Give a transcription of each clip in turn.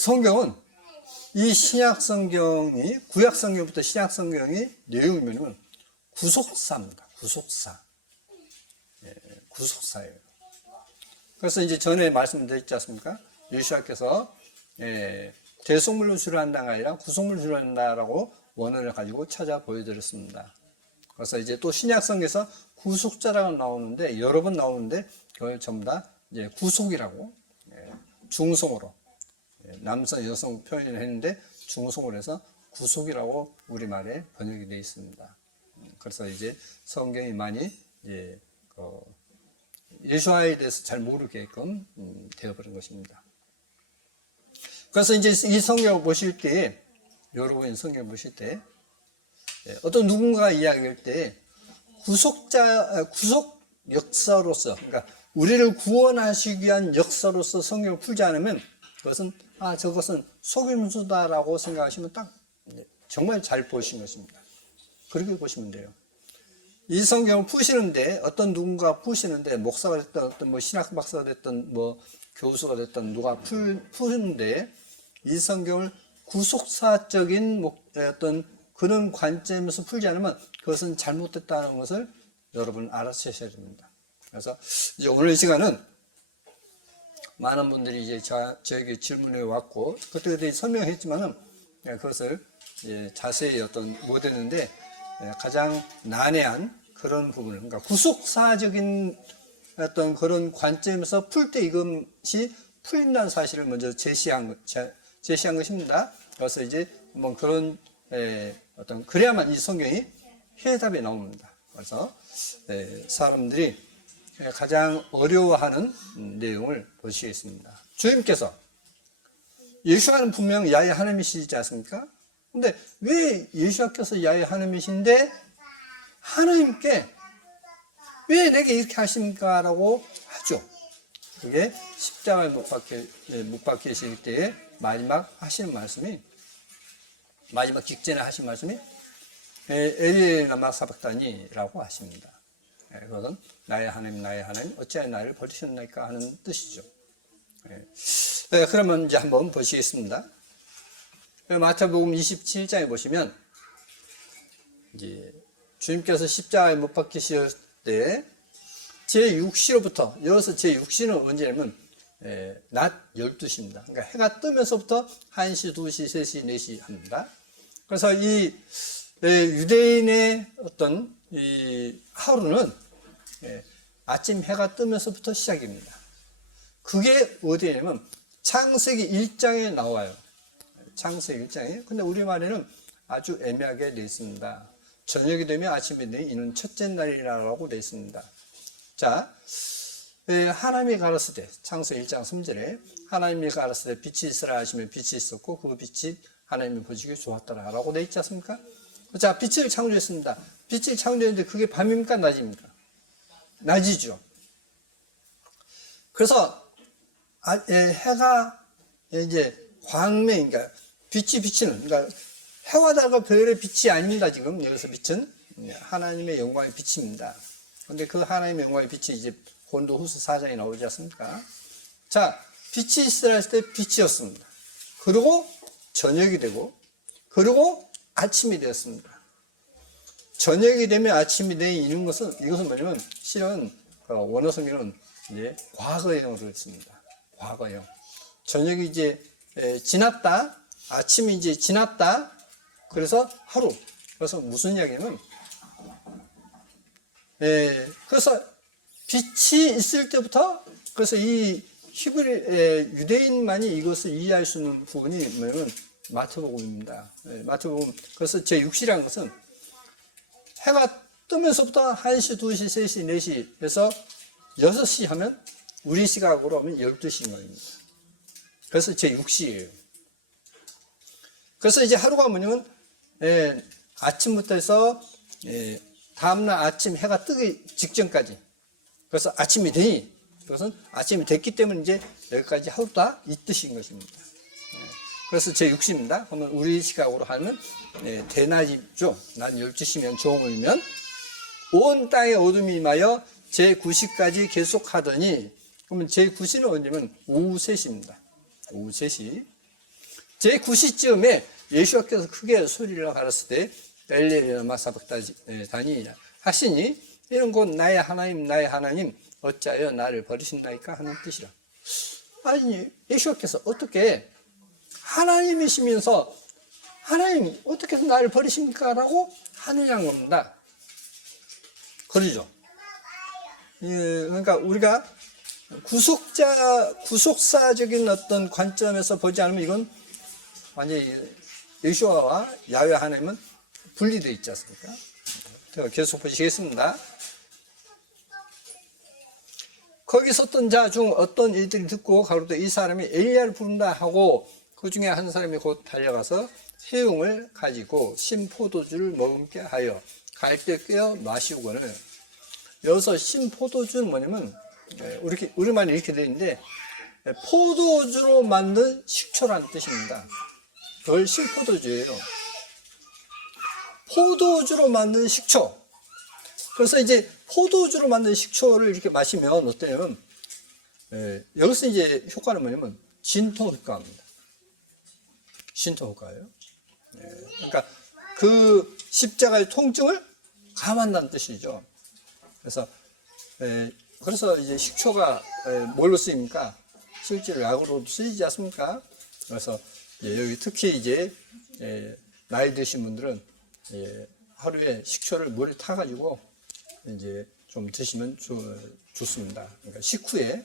성경은 이 신약 성경이, 구약 성경부터 신약 성경이 내용이 뭐냐면 구속사입니다. 구속사. 구속사예요. 그래서 이제 전에 말씀드렸지 않습니까? 예수님께서 대속물로 주관한다가 아니라 구속물로 주관한다라고 원언을 가지고 찾아 보여드렸습니다. 그래서 이제 또 신약성에서 구속자라고 나오는데 여러 번 나오는데 그걸 전부 다 이제 구속이라고 중성으로 남성 여성 표현을 했는데 중성으로 해서 구속이라고 우리말에 번역이 되어 있습니다. 그래서 이제 성경이 많이 이제 예수와에 대해서 잘 모르게끔 되어버린 것입니다. 그래서 이제 이 성경을 보실 때, 여러분이 성경을 보실 때, 어떤 누군가 이야기할 때, 구속 역사로서, 그러니까 우리를 구원하시기 위한 역사로서 성경을 풀지 않으면, 그것은, 저것은 속임수다라고 생각하시면 딱, 정말 잘 보신 것입니다. 그렇게 보시면 돼요. 이 성경을 푸시는데, 어떤 누군가 푸시는데, 목사가 됐든, 어떤 신학 박사가 됐든, 교수가 됐든, 누가 푸는데, 이 성경을 구속사적인 어떤 그런 관점에서 풀지 않으면 그것은 잘못됐다는 것을 여러분 알아채셔야 됩니다. 그래서 이제 오늘 이 시간은 많은 분들이 이제 저에게 질문해 왔고, 그때 설명했지만은 그것을 자세히 못 했는데, 가장 난해한 그런 부분을, 그러니까 구속사적인 어떤 그런 관점에서 풀 때 이것이 풀린다는 사실을 먼저 제시한 것입니다. 그래서 이제 그런 그래야만 이 성경이 해답이 나옵니다. 그래서 사람들이 가장 어려워하는 내용을 보시겠습니다. 주님께서, 예수와는 분명 야훼 하나님이시지 않습니까? 근데 왜 예수께서 야훼 하나님이신데 하나님께 왜 내게 이렇게 하십니까? 라고 하죠. 그게 십자가에 못 박히실 때에 마지막 직전에 하신 말씀이 엘리 라마 사박다니라고 하십니다. 그것은 나의 하나님 어찌하여 나를 버리셨나이까 하는 뜻이죠. 그러면 이제 한번 보시겠습니다. 마태복음 27장에 보시면 이제 주님께서 십자가에 못 박히실 때 제6시로부터, 여기서 제6시는 언제냐면 낮 12시입니다. 그러니까 해가 뜨면서부터 1시, 2시, 3시, 4시 합니다. 그래서 이 유대인의 어떤 이 하루는 아침 해가 뜨면서부터 시작입니다. 그게 어디냐면 창세기 1장에 나와요. 창세기 1장에. 근데 우리말에는 아주 애매하게 되어 있습니다. 저녁이 되면 아침이 되면 이는 첫째 날이라고 되어 있습니다. 자, 하나님이 가르치되, 창세기 1장 3절에 하나님이 가르치되 빛이 있으라 하시면 빛이 있었고 그 빛이 하나님이 보시기에 좋았더라 라고 되어 있지 않습니까? 자, 빛을 창조했습니다. 빛을 창조했는데 그게 밤입니까? 낮입니까? 낮이죠. 그래서 해가 이제 광명, 그러니까 빛이 비치는, 그러니까 해와 달과 별의 빛이 아닙니다. 지금 여기서 빛은 하나님의 영광의 빛입니다. 근데 그 하나님의 영광의 빛이 이제 고린도후서 4장에 나오지 않습니까? 자, 빛이 있으라 했을 때 빛이었습니다. 그리고 저녁이 되고, 그리고 아침이 되었습니다. 저녁이 되면 아침이 되는 이것은 뭐냐면 실은 원어 성경은 이제 과거형으로 했습니다. 과거형. 저녁이 이제 지났다, 아침이 이제 지났다. 그래서 하루. 그래서 무슨 이야기냐면, 그래서 빛이 있을 때부터, 그래서 이 유대인만이 이것을 이해할 수 있는 부분이 뭐냐면 마태복음입니다. 마태복음. 그래서 제6시라는 것은 해가 뜨면서부터 1시, 2시, 3시, 4시 해서 6시 하면 우리 시각으로 하면 12시인 겁니다. 그래서 제6시예요. 그래서 이제 하루가 뭐냐면 아침부터 해서 다음날 아침 해가 뜨기 직전까지. 그래서 아침이 되니, 그것은 아침이 됐기 때문에 이제 여기까지 하루다 이 뜻인 것입니다. 그래서 제6시입니다. 그러면 우리 시각으로 하면 대낮이죠. 낮 12시면 종을면 온 땅에 어둠이 임하여 제9시까지 계속하더니, 그러면 제9시는 언제면 오후 3시입니다. 오후 3시. 제9시쯤에 예수께서 크게 소리를 가르칠 때 엘리엘이나 마사박다니 하시니 이런 곧 나의 하나님 어찌하여 나를 버리신다니까 하는 뜻이라. 아니 예수께서 어떻게 하나님이시면서 하나님이 어떻게 해서 나를 버리십니까? 라고 하느냐는 겁니다. 그러죠. 그러니까 우리가 구속사적인 어떤 관점에서 보지 않으면 이건 완전히 예수와 야훼 하나님은 분리되어 있지 않습니까? 제가 계속 보시겠습니다. 거기 섰던 자 중 어떤 이들이 듣고 가로되 이 사람이 엘리야를 부른다 하고 그 중에 한 사람이 곧 달려가서 해웅을 가지고 신포도주를 머금게 하여 갈대 꿰어 마시고는 여기서 신포도주는 뭐냐면 우리말에 이렇게 되어 있는데 포도주로 만든 식초라는 뜻입니다. 그걸 신포도주예요. 포도주로 만든 식초. 그래서 이제 포도주로 만든 식초를 이렇게 마시면 어때요? 여기서 이제 효과는 뭐냐면 진통 효과입니다. 진통 효과예요. 그러니까 그 십자가의 통증을 감한다는 뜻이죠. 그래서 이제 식초가 뭘로 쓰입니까? 실제로 약으로도 쓰이지 않습니까? 그래서 여기 특히 이제 나이 드신 분들은 하루에 식초를 물에 타가지고 이제 좀 드시면 좋습니다. 그러니까 식후에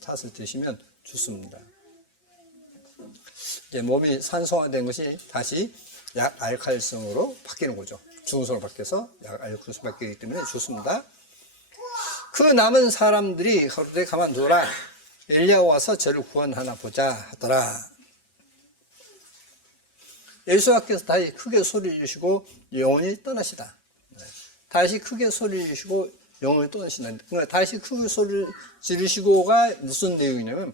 타서 드시면 좋습니다. 이제 몸이 산소화된 것이 다시 약알칼성으로 바뀌는 거죠. 중성으로 바뀌어서 약알칼성 바뀌기 때문에 좋습니다. 그 남은 사람들이 가로되 가만두라 엘리야가 와서 저를 구원하나 보자 하더라. 예수께서 다시 크게 소리 지르시고 영원히 떠나시다. 다시 크게 소리 지르시고 영원히 떠나신다. 그러니까 다시 크게 소리 지르시고가 무슨 내용이냐면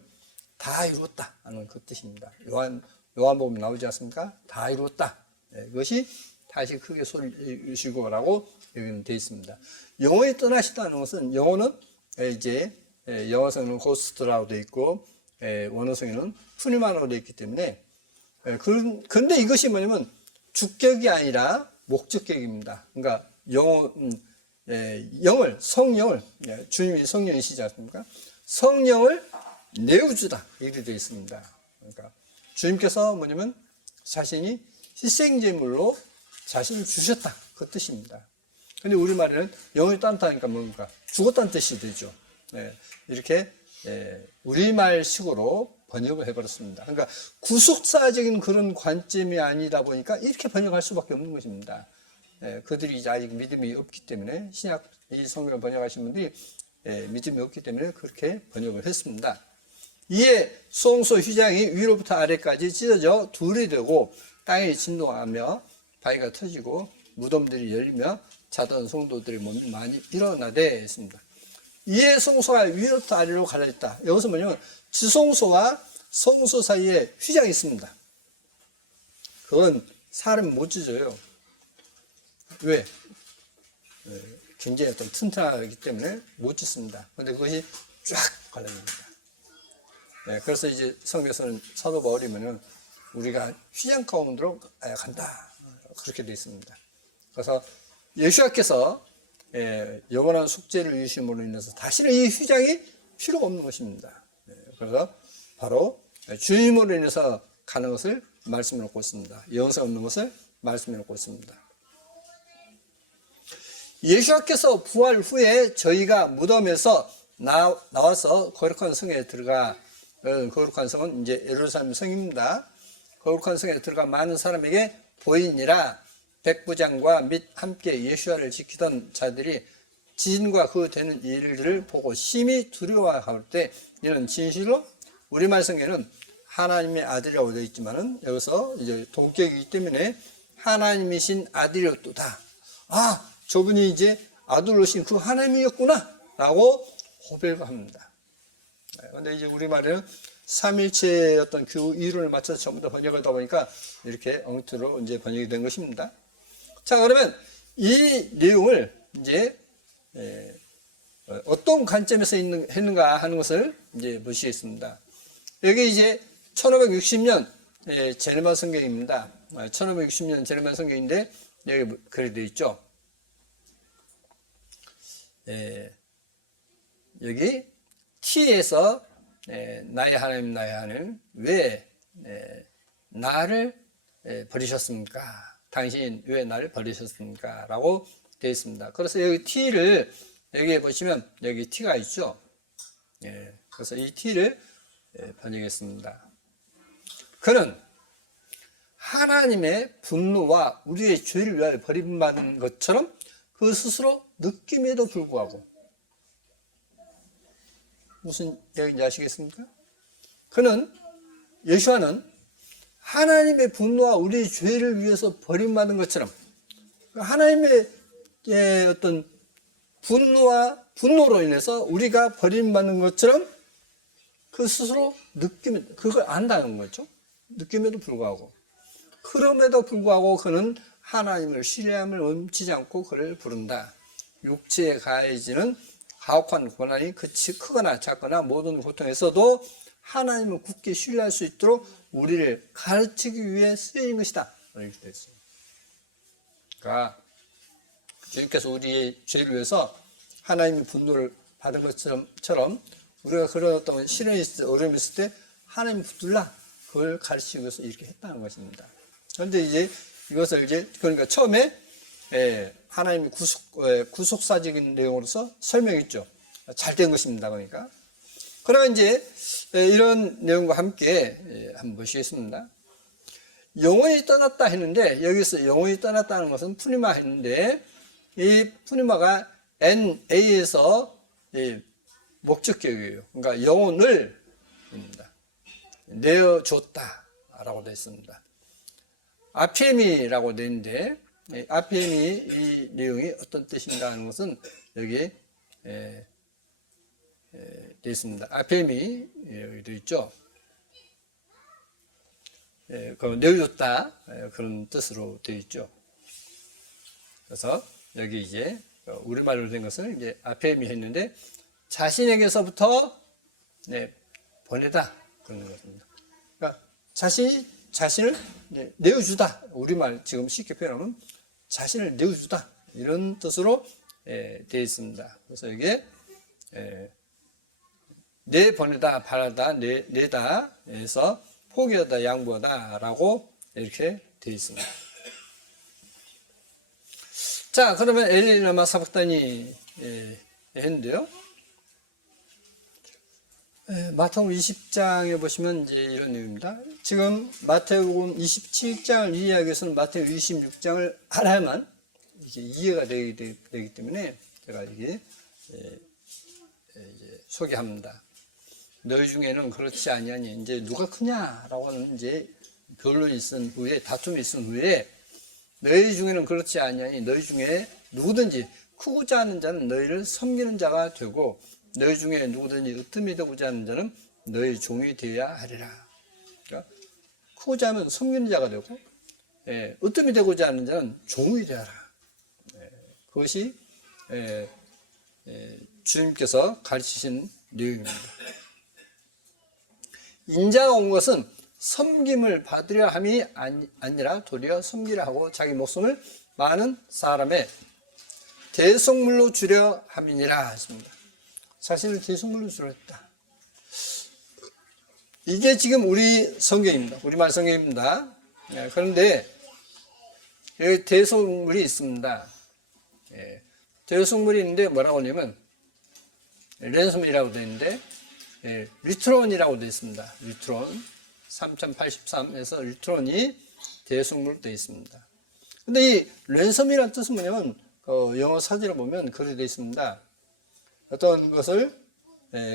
다 이루었다 하는 그 뜻입니다. 요한복음에 나오지 않습니까? 다 이루었다. 이것이 다시 크게 소리 지르시고라고 여기는 되어 있습니다. 영원히 떠나시다는 것은 영어는 이제 영어성에는 고스트라고 되어 있고 원어성에는 푸니마노로 되어 있기 때문에 그런데 이것이 뭐냐면 주격이 아니라 목적격입니다. 그러니까 성령을 주님이 성령이시지 않습니까? 성령을 내어주다 이렇게 되어 있습니다. 그러니까 주님께서 뭐냐면 자신이 희생제물로 자신을 주셨다 그 뜻입니다. 근데 우리말에는 영혼이 떠났다니까 뭡니까? 죽었다는 뜻이 되죠. 이렇게 우리말식으로 번역을 해버렸습니다. 그러니까 구속사적인 그런 관점이 아니다 보니까 이렇게 번역할 수밖에 없는 것입니다. 그들이 이제 아직 믿음이 없기 때문에 신약 이 성경을 번역하신 분들이 믿음이 없기 때문에 그렇게 번역을 했습니다. 이에 송소 휘장이 위로부터 아래까지 찢어져 둘이 되고 땅이 진동하며 바위가 터지고 무덤들이 열리며 자던 성도들의 몸이 많이 일어나되 했습니다. 이에 송소가 위로부터 아래로 갈라졌다. 여기서 뭐냐면 지송소와 성소 사이에 휘장이 있습니다. 그건 사람이 못 찢어요. 왜? 굉장히 어떤 튼튼하기 때문에 못 찢습니다. 그런데 그것이 쫙 갈라집니다. 그래서 이제 성경에서는 사도 바울이면은 우리가 휘장 가운데로 간다. 그렇게 되어 있습니다. 그래서 예수께서 영원한 속죄를 이루심으로 인해서 다시는 이 휘장이 필요가 없는 것입니다. 그래서 바로 주님으로 인해서 가는 것을 말씀해 놓고 있습니다. 영생 없는 것을 말씀해 놓고 있습니다. 예수께서 부활 후에 저희가 무덤에서 나와서 거룩한 성에 들어가, 거룩한 성은 이제 예루살렘 성입니다. 거룩한 성에 들어가 많은 사람에게 보이니라. 백부장과 및 함께 예수와를 지키던 자들이 진과 그 되는 일들을 보고 심히 두려워할 때 이는 진실로 우리말 성에는 하나님의 아들이라고 되어 있지만은 여기서 이제 동격이기 때문에 하나님이신 아들이었도다. 아, 저분이 이제 아들로신 그 하나님이었구나 라고 고백을 합니다. 그런데 이제 우리말에는 삼일체의 어떤 그 이론을 맞춰서 전부 다 번역을 하다 보니까 이렇게 엉터로 이제 번역이 된 것입니다. 자, 그러면 이 내용을 이제 어떤 관점에서 했는가 하는 것을 이제 보시겠습니다. 여기 이제 1560년 제네바 성경입니다. 1560년 제네바 성경인데 여기 그렇게 되어 있죠. 여기 T에서 나의 하나님 나의 하나님 왜 나를 버리셨습니까? 당신이 왜 나를 버리셨습니까? 라고 되어 있습니다. 그래서 여기 T를 여기에 보시면 여기 T가 있죠. 그래서 이 T를 번역했습니다. 그는 하나님의 분노와 우리의 죄를 위하여 버림받은 것처럼 그 스스로 느낌에도 불구하고 무슨 얘기인지 아시겠습니까? 그는 예수와는 하나님의 분노와 우리의 죄를 위해서 버림받은 것처럼 하나님의 어떤 분노로 인해서 우리가 버림받는 것처럼 그 스스로 그걸 안다는 거죠. 느낌에도 불구하고. 그럼에도 불구하고 그는 하나님을 신뢰함을 멈추지 않고 그를 부른다. 육체에 가해지는 가혹한 고난이 크거나 작거나 모든 고통에서도 하나님을 굳게 신뢰할 수 있도록 우리를 가르치기 위해 쓰인 것이다. 이렇게 됐어요. 그러니까 주님께서 우리의 죄를 위해서 하나님의 분노를 받은 것처럼 우리가 그런 어떤 시련이 있을 때, 어려움이 있을 때 하나님 붙들라 그걸 가르치기 위해서 이렇게 했다는 것입니다. 그런데 이제 이것을 그러니까 처음에 하나님의 구속사적인 내용으로서 설명했죠. 잘된 것입니다. 그러니까. 그러나 이제 이런 내용과 함께 한번 보시겠습니다. 영원히 떠났다 했는데 여기서 영원히 떠났다는 것은 푸니마 했는데 이 푸니마가 NA에서 목적격이에요. 그러니까 영혼을 내어줬다라고 되어 있습니다. 아피엠이라고 되어 있는데 아피엠이 이 내용이 어떤 뜻인가 하는 것은 여기에 되어 있습니다. 아피엠이 여기 되어 있죠. 그 내어줬다 그런 뜻으로 되어 있죠. 그래서 여기 이제 우리말로 된 것을 이제 아피엠이 했는데 자신에게서부터 보내다 그런 것입니다. 그러니까 자신을 내어주다. 우리말 지금 쉽게 표현하면 자신을 내어주다. 이런 뜻으로 되어 있습니다. 그래서 이게 내보내다, 바라다, 내다 해서 포기하다, 양보하다 라고 이렇게 되어 있습니다. 자, 그러면 엘리나마 사박단이 했는데요. 마태복음 20장에 보시면 이제 이런 내용입니다. 지금 마태복음 27장을 이해하기 위해서는 마태복음 26장을 알아야만 이게 이해가 되기 때문에 제가 이게 이제 소개합니다. 너희 중에는 그렇지 아니하니 이제 누가 크냐라고 하는 이제 변론이 있은 후에 다툼이 있은 후에 너희 중에는 그렇지 아니하니 너희 중에 누구든지 크고자 하는 자는 너희를 섬기는 자가 되고 너희 중에 누구든지 으뜸이 되고자 하는 자는 너희 종이 되어야 하리라. 그러니까 크고자 하면 섬기는 자가 되고 으뜸이 되고자 하는 자는 종이 되어라. 그것이 주님께서 가르치신 내용입니다. 인자가 온 것은 섬김을 받으려 함이 아니라 도리어 섬기려 하고 자기 목숨을 많은 사람의 대속물로 주려 함이니라 하십니다. 자신을 대속물로 주려 했다. 이게 지금 우리 성경입니다. 우리말 성경입니다. 그런데 여기 대속물이 있습니다. 대속물이 있는데 뭐라고 하냐면 랜섬이라고 되어 있는데 리트론이라고 되어 있습니다. 리트론 3083에서 리트론이 대속물로 되어 있습니다. 근데 이 랜섬이라는 뜻은 뭐냐면 영어 사전을 보면 그렇게 되어 있습니다. 어떤 것을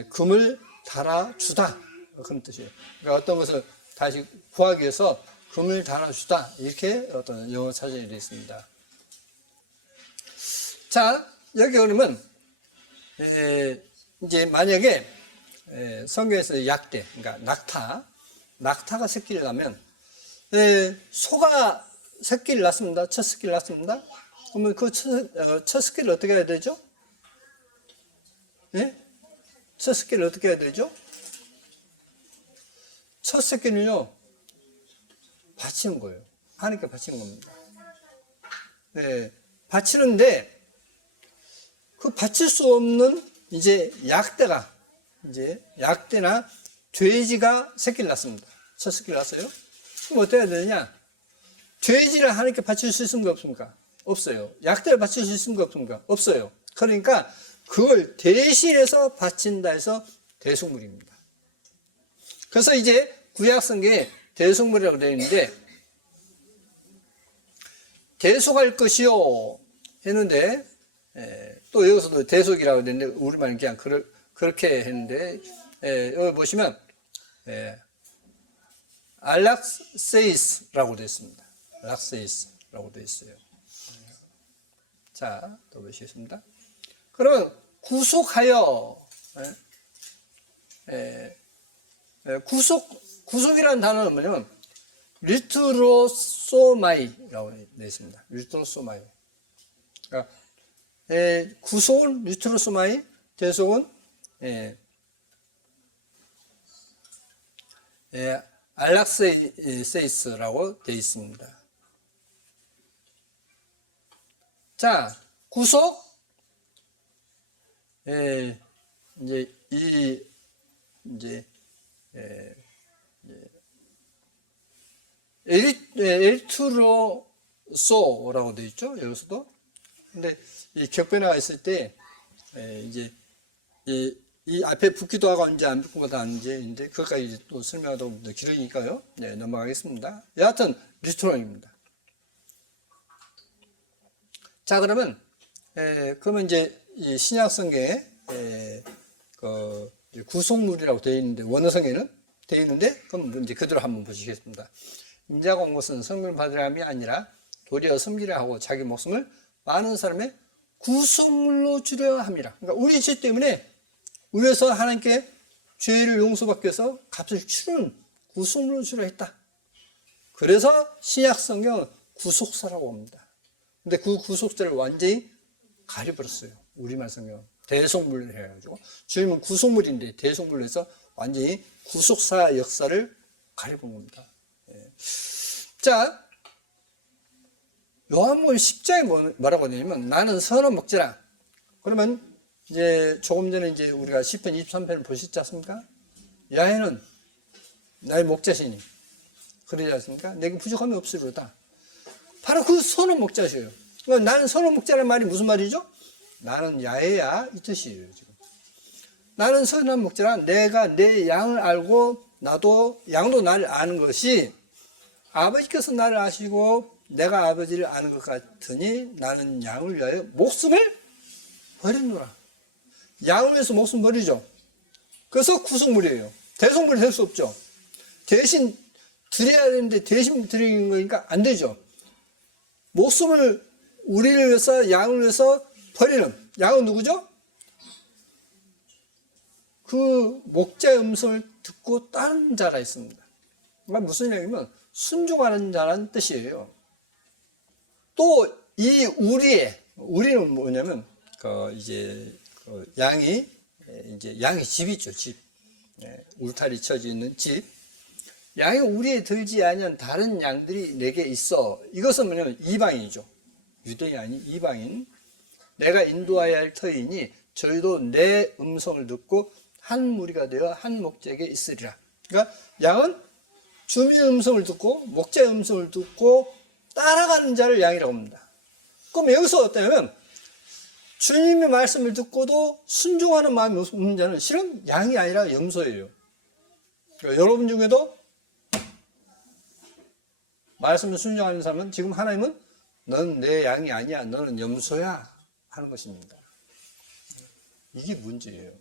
금을 달아주다 그런 뜻이에요. 그러니까 어떤 것을 다시 구하기 위해서 금을 달아주다 이렇게 어떤 영어 사전이 되어 있습니다. 자, 여기 그러면 이제 만약에 성경에서 약대, 그러니까 낙타가 새끼를 낳으면 소가 새끼를 낳습니다. 첫 새끼를 낳습니다. 그러면 그 첫 새끼를 어떻게 해야 되죠? 첫 새끼를 어떻게 해야 되죠? 첫 새끼는요 바치는 거예요. 하나님께 바치는 겁니다. 네, 바치는데 그 바칠 수 없는 이제 약대나 돼지가 새끼를 낳습니다. 첫 새끼를 낳았어요. 그럼 어떻게 해야 되느냐? 돼지를 하나님께 바칠 수 있습니까? 없습니까? 없어요. 약대를 바칠 수 있습니까? 없습니까? 없어요. 그러니까 그걸 대신해서 바친다 해서 대속물입니다. 그래서 이제 구약성경에 대속물이라고 되어 있는데, 대속할 것이요 했는데, 또 여기서도 대속이라고 되어 있는데 우리말은 그냥 그렇게 했는데, 여기 보시면 알락세이스라고 되어 있습니다. 알락세이스라고 되어 있어요. 자, 또 보시겠습니다. 그러면 구속하여, 구속이라는 단어는 뭐냐면 리트로소마이라고 되어 있습니다. 리트로소마이. 그러니까 구속은 리트로소마이, 대속은 알락세이스라고 되어 있습니다. 자, 구속, 엘트로소라고 되어 있죠, 여기서도. 근데 이 격변화가 있을 때, 이 앞에 붙기도 하고 이제 안 붙기도 하는데 그것까지 또 설명하다 보면 길으니까요. 네, 넘어가겠습니다. 여하튼 리스토랑입니다. 자, 그러면 이제 이 신약성경에 그 구속물이라고 되어 있는데, 원어성에는 되어 있는데, 그럼 이제 그대로 한번 보시겠습니다. 인자가 온 것은 성령을 받으려 함이 아니라 도리어 섬기려 하고 자기 목숨을 많은 사람의 구속물로 주려 함이라. 그러니까 우리 죄 때문에 위에서 하나님께 죄를 용서받기 위해서 값을 치르는 구속물로 주려 했다. 그래서 신약성경은 구속사라고 합니다. 근데 그 구속사를 완전히 가려버렸어요. 우리말 성경은 대속물을 해가지고, 주님은 구속물인데 대속물로 해서 완전히 구속사 역사를 가려본 겁니다. 자, 요한복음 10장에 뭐라고 하냐면, 나는 선을 먹지라. 그러면 이제 조금 전에 이제 우리가 시편 23편을 보셨지 않습니까? 야훼는 나의 목자시니 그러지 않습니까? 내게 부족함이 없으리로다. 바로 그 선을 먹자시에요. 나는 선을 먹자라는 말이 무슨 말이죠? 나는 야훼야, 이 뜻이에요, 지금. 나는 선을 먹자라, 내가 내 양을 알고 나도 양도 나를 아는 것이, 아버지께서 나를 아시고 내가 아버지를 아는 것 같으니 나는 양을 위하여 목숨을 버리노라. 양을 위해서 목숨 버리죠. 그래서 구속물이에요. 대속물이 될 수 없죠. 대신 드려야 되는데 대신 드리는 거니까 안 되죠. 목숨을 우리를 위해서, 양을 위해서 버리는, 양은 누구죠? 그 목자의 음성을 듣고 따르는 자가 있습니다. 그러니까 무슨 얘기냐면 순종하는 자라는 뜻이에요. 또 이 우리는 뭐냐면 양이 집 있죠, 집. 울타리 쳐져 있는 집. 양이 우리에 들지 아니한 다른 양들이 내게 있어. 이것은 뭐냐면 이방인이죠. 유대인이 아닌 이방인. 내가 인도하여야 할 터이니 저희도 내 음성을 듣고 한 무리가 되어 한 목자에게 있으리라. 그러니까 양은 주님의 음성을 듣고 목자의 음성을 듣고 따라가는 자를 양이라고 합니다. 그럼 여기서 어떠냐면 주님의 말씀을 듣고도 순종하는 마음이 없는 자는 실은 양이 아니라 염소예요. 그러니까 여러분 중에도 말씀을 순종하는 사람은 지금 하나님은 넌 내 양이 아니야, 너는 염소야 하는 것입니다. 이게 문제예요.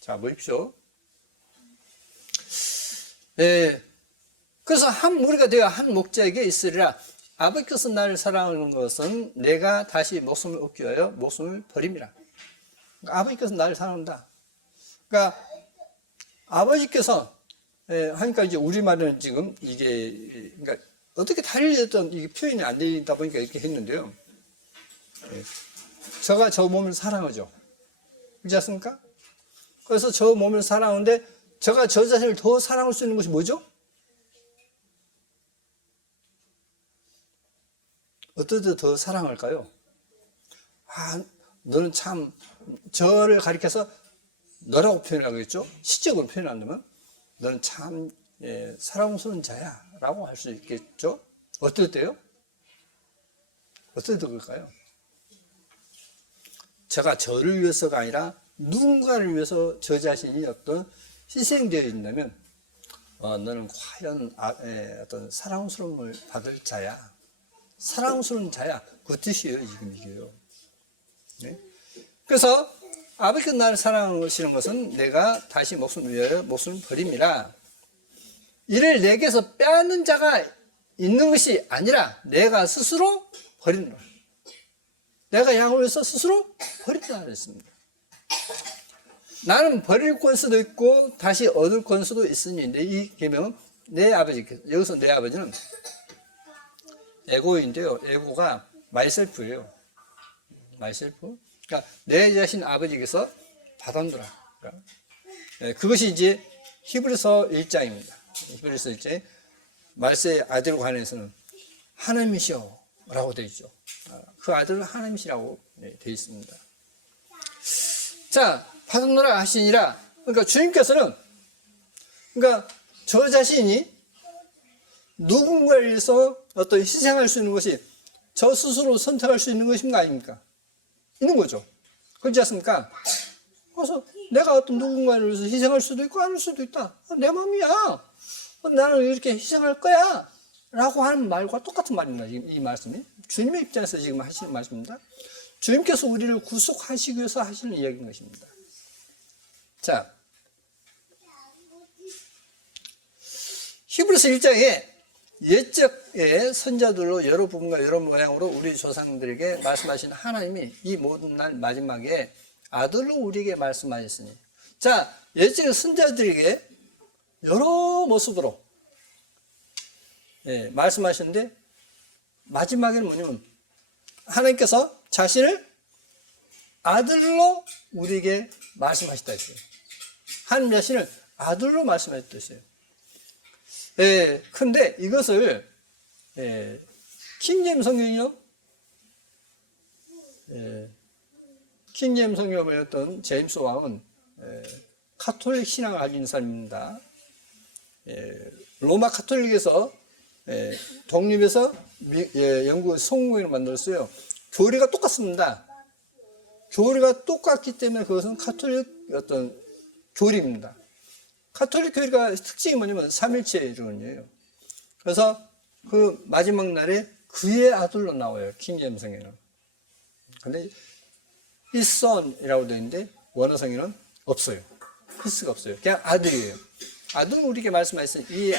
자, 보십시오. 그래서 한 무리가 되어 한 목자에게 있으리라. 아버지께서 나를 사랑하는 것은 내가 다시 목숨을 얻기 위하여 목숨을 버림이라. 그러니까 아버지께서 나를 사랑한다. 그러니까 아버지께서 하니까 이제 우리말은 지금 이게 그러니까 어떻게 달리했던 이게 표현이 안 되다 보니까 이렇게 했는데요. 저가 저 몸을 사랑하죠. 그렇지 않습니까? 그래서 저 몸을 사랑하는데 저가 저 자신을 더 사랑할 수 있는 것이 뭐죠? 어떨 때 더 사랑할까요? 아, 너는 참, 저를 가리켜서 너라고 표현하겠죠? 시적으로 표현한다면, 너는 참, 사랑스러운 자야. 라고 할 수 있겠죠? 어떨 때요? 어떨 때 그럴까요? 제가 저를 위해서가 아니라 누군가를 위해서 저 자신이 어떤 희생되어 있다면, 너는 과연 어떤 사랑스러움을 받을 자야. 사랑스러운 자야. 그 뜻이에요, 지금 이게요. 네? 그래서 아버지가 나를 사랑하시는 것은 내가 다시 목숨을 위하여 목숨을 버림이라. 이를 내게서 빼앗는 자가 있는 것이 아니라 내가 스스로 버린다. 내가 양을 위해서 스스로 버린다 그랬습니다. 나는 버릴 권수도 있고 다시 얻을 권수도 있으니, 이 계명은 내 아버지께서, 여기서 내 아버지는 에고인데요. 에고가 마이셀프예요. 마이셀프. 그러니까 내 자신 아버지께서 받아두라. 그러니까 그것이 이제 히브리서 1장입니다. 히브리서 1장에 말세의 아들에 관해서는 하나님이시오 라고 되어 있죠. 그 아들은 하나님이시라고 되어 있습니다. 자, 받아두라 하시니라. 그러니까 주님께서는, 그러니까 저 자신이 누군가에 의해서 어떤 희생할 수 있는 것이 저 스스로 선택할 수 있는 것인가 아닙니까? 있는 거죠. 그렇지 않습니까? 그래서 내가 어떤 누군가를 위해서 희생할 수도 있고 안 할 수도 있다. 내 마음이야. 나는 이렇게 희생할 거야. 라고 하는 말과 똑같은 말입니다. 이 말씀이. 주님의 입장에서 지금 하시는 말씀입니다. 주님께서 우리를 구속하시기 위해서 하시는 이야기인 것입니다. 자, 히브리서 1장에 옛적의 선자들로 여러 부분과 여러 모양으로 우리 조상들에게 말씀하신 하나님이 이 모든 날 마지막에 아들로 우리에게 말씀하셨으니, 자, 옛적의 선자들에게 여러 모습으로 말씀하셨는데, 마지막에는 뭐냐면 하나님께서 자신을 아들로 우리에게 말씀하셨다 했어요. 하나님 자신을 아들로 말씀하셨다 했어요. 근데 이것을 킹제임스 성경이요, 킹제임스 성경의 어떤 제임스 왕은 카톨릭 신앙을 가지고 있는 사람입니다. 로마 카톨릭에서 독립해서 영국의 성공회를 만들었어요. 교리가 똑같습니다. 교리가 똑같기 때문에 그것은 카톨릭 어떤 교리입니다. 카톨릭 교리가 특징이 뭐냐면 삼일체 이론이에요. 그래서 그 마지막 날에 그의 아들로 나와요. 킹제임스 성경에는. 근데 his son이라고 되어 있는데 원어성에는 없어요. his가 없어요. 그냥 아들이에요. 아들은 우리에게 말씀하셨어요. 이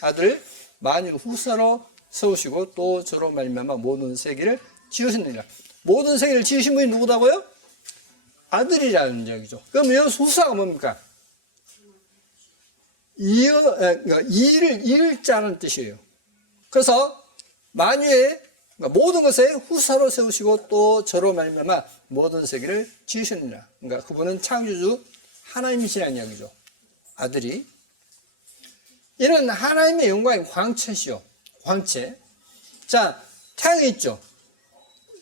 아들을 만일 후사로 세우시고 또 저로 말미암아 모든 세계를 지으셨느니라. 모든 세계를 지으신 분이 누구다고요? 아들이라는 이야기죠. 그럼 여기서 후사가 뭡니까? 그러니까 이을 자는 뜻이에요. 그래서 만유의 모든 것에 후사로 세우시고 또 저로 말미암아 모든 세계를 지으셨느니라. 그러니까 그분은 창조주 하나님이시라는 이야기죠. 아들이. 이는 하나님의 영광의 광채시요. 광채. 자, 태양이 있죠.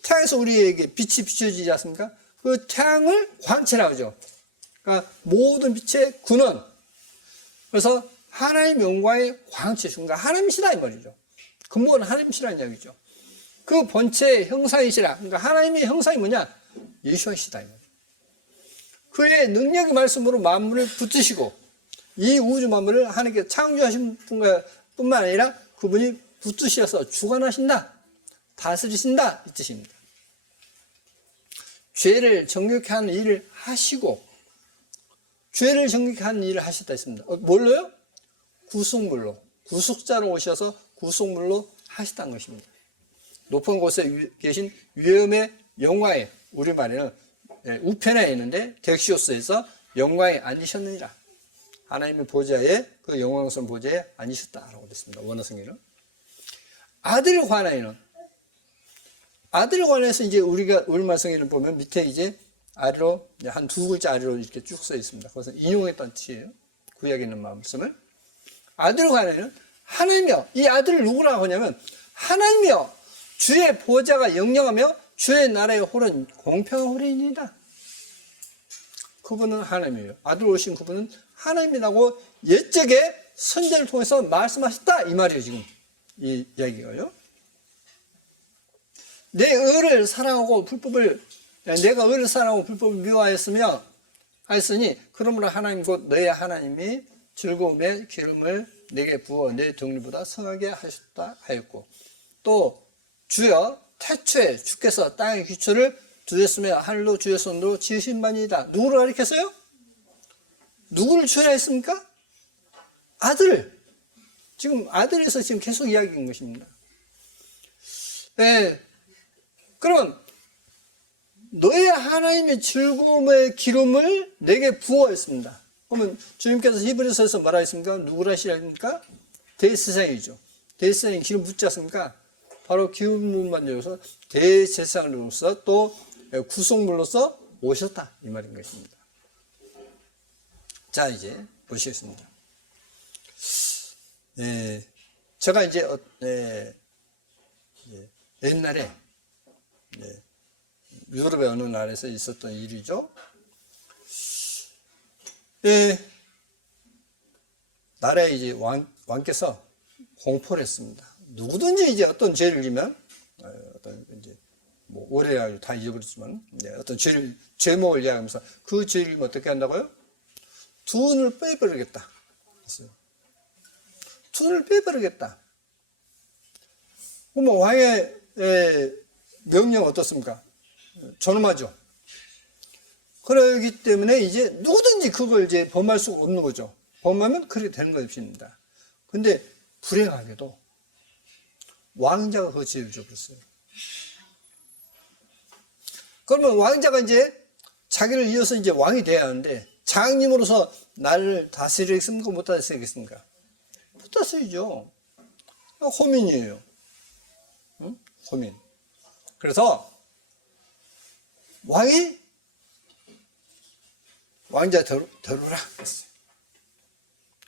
태양에서 우리에게 빛이 비춰지지 않습니까? 그 태양을 광채라고 하죠. 그러니까 모든 빛의 근원. 그래서 하나님의 영광의 광채시고, 그러니까 하나님이시다 이 말이죠. 근본은 하나님이시라는 이야기죠. 그 본체의 형상이시라. 그러니까 하나님의 형상이 뭐냐? 예수이시다 이 말이죠. 그의 능력의 말씀으로 만물을 붙드시고 이 우주 만물을 하나님께 창조하신 뿐만 아니라 그분이 붙드셔서 주관하신다, 다스리신다 이 뜻입니다. 죄를 정결케 하는 일을 하시고, 죄를 정결케 하는 일을 하셨다 했습니다. 뭘로요? 구속물로, 구속자로 오셔서 구속물로 하셨다는 것입니다. 높은 곳에 계신 위엄의 영광에, 우리말에는 우편에 있는데 덱시오스에서 영광에 앉으셨느니라. 하나님의 보좌에, 그 영광스러운 보좌에 앉으셨다라고 됐습니다. 원어성에는. 아들에 관해서 이제 우리가 우리말성에를 보면 밑에 이제 아래로 한 두 글자 아래로 이렇게 쭉 써 있습니다. 그것은 인용했던 뜻이에요. 구약에 있는 말씀을. 아들에 관해서는 하나님이여, 이 아들을 누구라고 하냐면 하나님이여 주의 보좌가 영영하며 주의 나라의 홀은 공평한 홀이니이다. 그분은 하나님이에요. 아들 오신 그분은 하나님이라고 옛적에 선지자를 통해서 말씀하셨다 이 말이에요. 지금 이 이야기가요. 내가 의를 사랑하고 불법을 미워하였으니 그러므로 하나님 곧 너의 하나님이 즐거움의 기름을 내게 부어 내 등불보다 성하게 하셨다 하였고, 또 주여 태초에 주께서 땅의 기초를 두셨으며 하늘도 주의 손으로 지으신 바니이다. 누구를 가리켰어요? 누구를 주라 했습니까? 아들. 지금 아들에서 지금 계속 이야기한 것입니다. 네. 그러면 너의 하나님의 즐거움의 기름을 내게 부어했습니다. 그러면 주님께서 히브리서에서 뭐라 했습니까? 누구라 하시라니까? 대제사장이죠. 대제사장이 기름 붓지 않습니까? 바로 기름을 만들어서 대제사장으로서 또 구속물로서 오셨다 이 말인 것입니다. 자, 이제 보시겠습니다. 제가 이제 옛날에 유럽의 어느 나라에서 있었던 일이죠. 나라에 이제 왕께서 공포를 했습니다. 누구든지 이제 어떤 죄를 지면, 어떤 이제 뭐 오래가지고 다 잊어버렸지만, 어떤 죄목을 이야기하면서 그 죄를 지면 어떻게 한다고요? 두 눈을 빼버리겠다. 했어요. 두 눈을 빼버리겠다. 그럼 왕의 명령 어떻습니까? 존엄하죠. 그렇기 때문에 이제 누구든지 그걸 이제 범할 수가 없는 거죠. 범하면 그렇게 되는 것입니다. 근데 불행하게도 왕자가 그 죄를 져버렸어요. 그러면 왕자가 이제 자기를 이어서 이제 왕이 돼야 하는데 장님으로서 나를 다스리겠습니까? 못 다스리겠습니까? 못 다스리죠. 호민이에요. 응? 호민. 그래서 왕이 왕자 데려오라 했어요.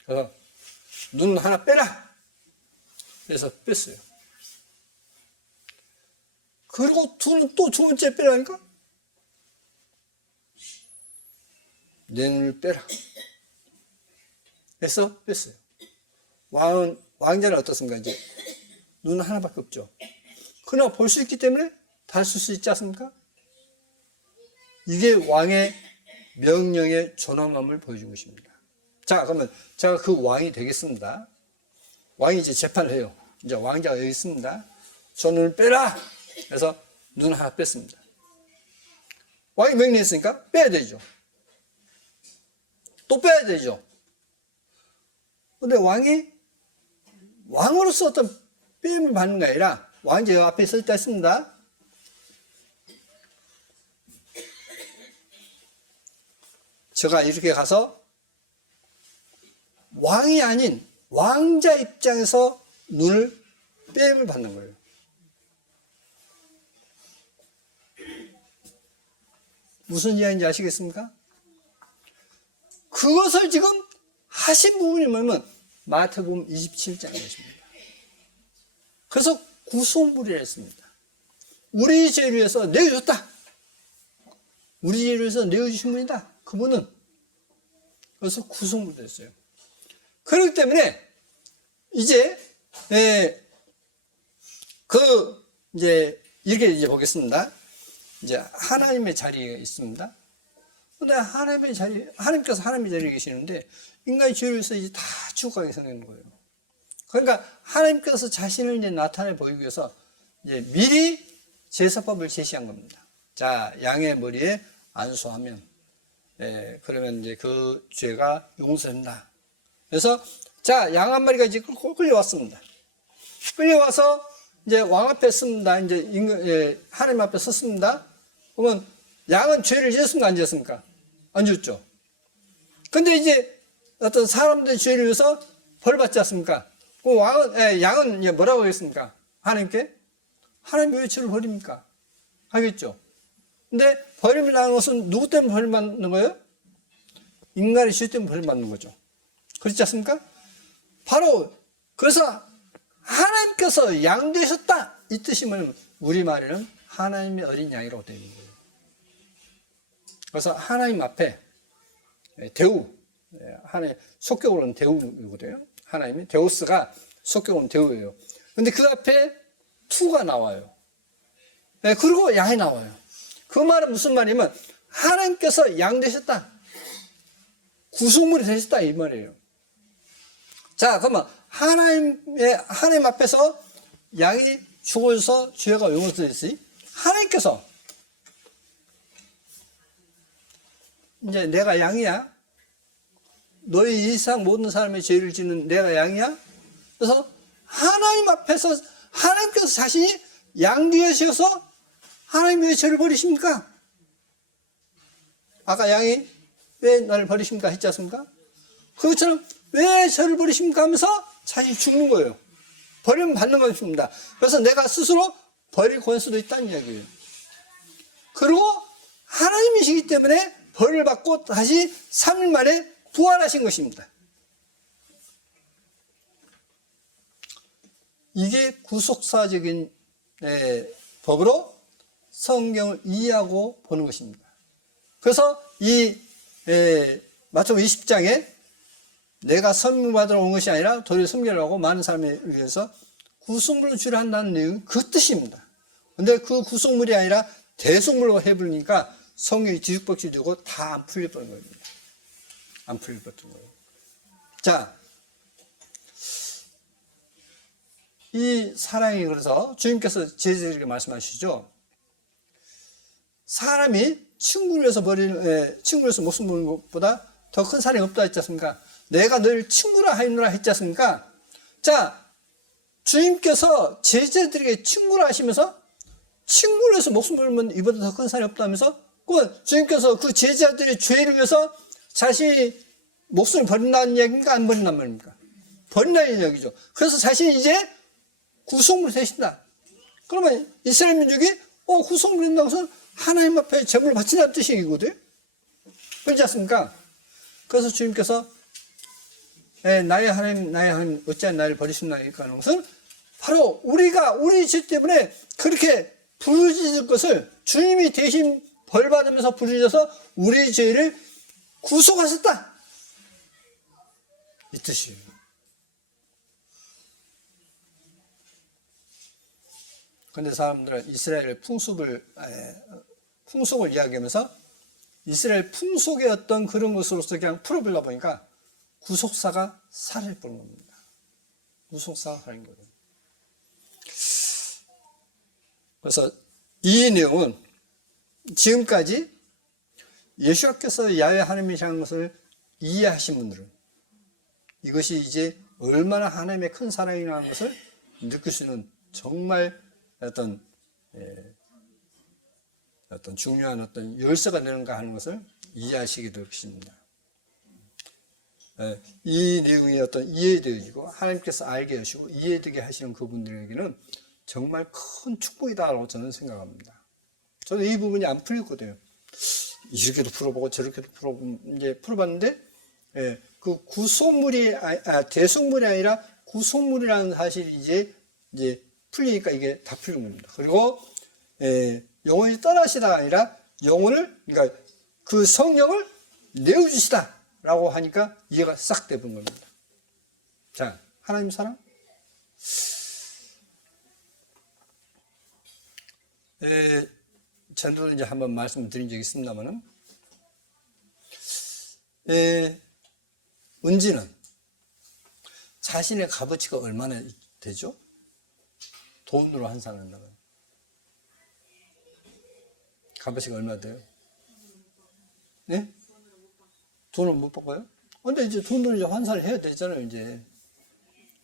그래서 눈 하나 빼라. 그래서 뺐어요. 그리고 두 번째 빼라니까? 내 눈을 빼라. 그래서 뺐어요. 왕자는 어떻습니까? 이제 눈 하나밖에 없죠. 그러나 볼 수 있기 때문에 다 쓸 수 있지 않습니까? 이게 왕의 명령의 존엄함을 보여준 것입니다. 자, 그러면 제가 그 왕이 되겠습니다. 왕이 이제 재판을 해요. 이제 왕자가 여기 있습니다. 손을 빼라! 그래서 눈 하나 뺐습니다. 왕이 명령했으니까 빼야 되죠. 또 빼야 되죠. 근데 왕이 왕으로서 어떤 빼임을 받는 게 아니라 왕이 앞에 서 있다 했습니다. 제가 이렇게 가서 왕이 아닌 왕자 입장에서 눈을 빼임을 받는 거예요. 무슨 이야기인지 아시겠습니까? 그것을 지금 하신 부분이 뭐냐면 마태복음 27장이었습니다. 그래서 구속물이라 했습니다. 우리 죄를 위해서 내어줬다. 우리 죄를 위해서 내어주신 분이다. 그분은. 그래서 구속물이 됐어요. 그렇기 때문에 이제 이렇게 이제 보겠습니다. 이제 하나님의 자리에 있습니다. 근데 하나님께서 하나님의 자리에 계시는데 인간의 죄를 위해서 이제 다 죽어가게 생기는 거예요. 그러니까 하나님께서 자신을 이제 나타내 보이기 위해서 이제 미리 제사법을 제시한 겁니다. 자, 양의 머리에 안수하면, 그러면 이제 그 죄가 용서된다. 그래서 자, 양 한 마리가 이제 끌려왔습니다. 끌려와서 이제 왕 앞에 섭니다. 이제 하나님 앞에 섰습니다. 그러면 양은 죄를 지었습니까? 안 지었습니까? 안 지었죠. 근데 이제 어떤 사람들의 죄를 위해서 벌 받지 않습니까? 그 양은 이제 뭐라고 하겠습니까? 하나님께? 하나님 왜 죄를 버립니까? 하겠죠. 근데 벌을 당하는 것은 누구 때문에 벌을 받는 거예요? 인간의 죄 때문에 벌을 받는 거죠. 그렇지 않습니까? 바로 그래서 하나님께서 양 되셨다 이 뜻이 뭐냐면 우리말에는 하나님의 어린 양이라고 되어 있는 거예요. 그래서 하나님 앞에 대우, 하나님 속격으로는 대우거든요. 하나님이 데우스가 속격으로는 대우예요. 근데 그 앞에 투가 나와요. 그리고 양이 나와요. 그 말은 무슨 말이냐면 하나님께서 양 되셨다. 구속물이 되셨다 이 말이에요. 자, 그러면 하나님 앞에서 양이 죽어서 죄가 용서됐으니 하나님께서 이제 내가 양이야. 너희 이상 모든 사람의 죄를 짓는 내가 양이야. 그래서 하나님 앞에서 하나님께서 자신이 양 되셔서 하나님 왜 죄를 버리십니까? 아까 양이 왜 나를 버리십니까? 했지 않습니까? 그것처럼 왜 저를 버리십니까? 하면서 자신이 죽는 거예요. 버리면 받는 것입니다. 그래서 내가 스스로 버릴 권수도 있다는 이야기예요. 그리고 하나님이시기 때문에 벌을 받고 다시 3일 만에 부활하신 것입니다. 이게 구속사적인 법으로 성경을 이해하고 보는 것입니다. 그래서 이 마태복음 20장에 내가 선물받으러 온 것이 아니라 도리어 섬기려고 많은 사람에 의해서 구속물을 주려 한다는 내용은 그 뜻입니다. 근데 그 구속물이 아니라 대속물로 해버리니까 성경이 뒤죽박죽이 되고 다 안 풀려버린 겁니다. 안 풀려버린 거예요. 자, 이 사랑이 그래서 주님께서 제자들에게 말씀하시죠. 사람이 친구를 위해서 목숨 버리는 것보다 더 큰 사랑이 없다 했지 않습니까? 내가 늘 친구라 하느라 했지 않습니까? 자, 주님께서 제자들에게 친구라 하시면서 친구를 위해서 목숨 버리면 이보다 더 큰 사랑이 없다면서 주님께서 그 제자들의 죄를 위해서 자신이 목숨을 버린다는 이야기입니까? 안 버린단 말입니까? 버린다는 이야기죠. 그래서 자신이 이제 구속물 되신다. 그러면 이스라엘 민족이 구속물 된다고 해서 하나님 앞에 제물을 바친다는 뜻이거든요. 그렇지 않습니까? 그래서 주님께서 나의 하나님 어찌하여 나를 버리셨나이까 하는 것은 바로 우리가 우리 죄 때문에 그렇게 부르짖을 것을 주님이 대신 벌 받으면서 부르짖어서 우리 죄를 구속하셨다. 이 뜻이에요. 그런데 사람들은 이스라엘의 풍속을 이야기하면서 이스라엘 풍속의 어떤 그런 것으로서 그냥 풀어보려 보니까 구속사가 살해버린 겁니다. 구속사가 살인 거예요. 그래서 이 내용은 지금까지 예수께서 야훼 하나님이라는 것을 이해하신 분들은 이것이 이제 얼마나 하나님의 큰 사랑이라는 것을 느낄 수 있는 정말 어떤 중요한 어떤 열쇠가 되는가 하는 것을 이해하시게 될 것입니다. 이 내용이 어떤 이해되어지고 하나님께서 알게 하시고 이해되게 하시는 그분들에게는 정말 큰 축복이다라고 저는 생각합니다. 저는 이 부분이 안 풀렸거든요. 이렇게도 풀어보고 저렇게도 풀어보고 이제 풀어봤는데 그 구속물이 대속물이 아니라 구속물이라는 사실이 이제 풀리니까 이게 다 풀린 겁니다. 그리고 영혼이 떠나시다가 아니라 그러니까 그 성령을 내어주시다라고 하니까 이해가 싹 돼본 겁니다. 자, 하나님 사랑. 전도 이제 한번 말씀드린 적이 있습니다만은, 은지는 자신의 값어치가 얼마나 되죠? 돈으로 환산한다면 값어치가 얼마 돼요? 네? 돈을 못 바꿔요? 근데 이제 돈으로 이제 환산을 해야 되잖아요, 이제.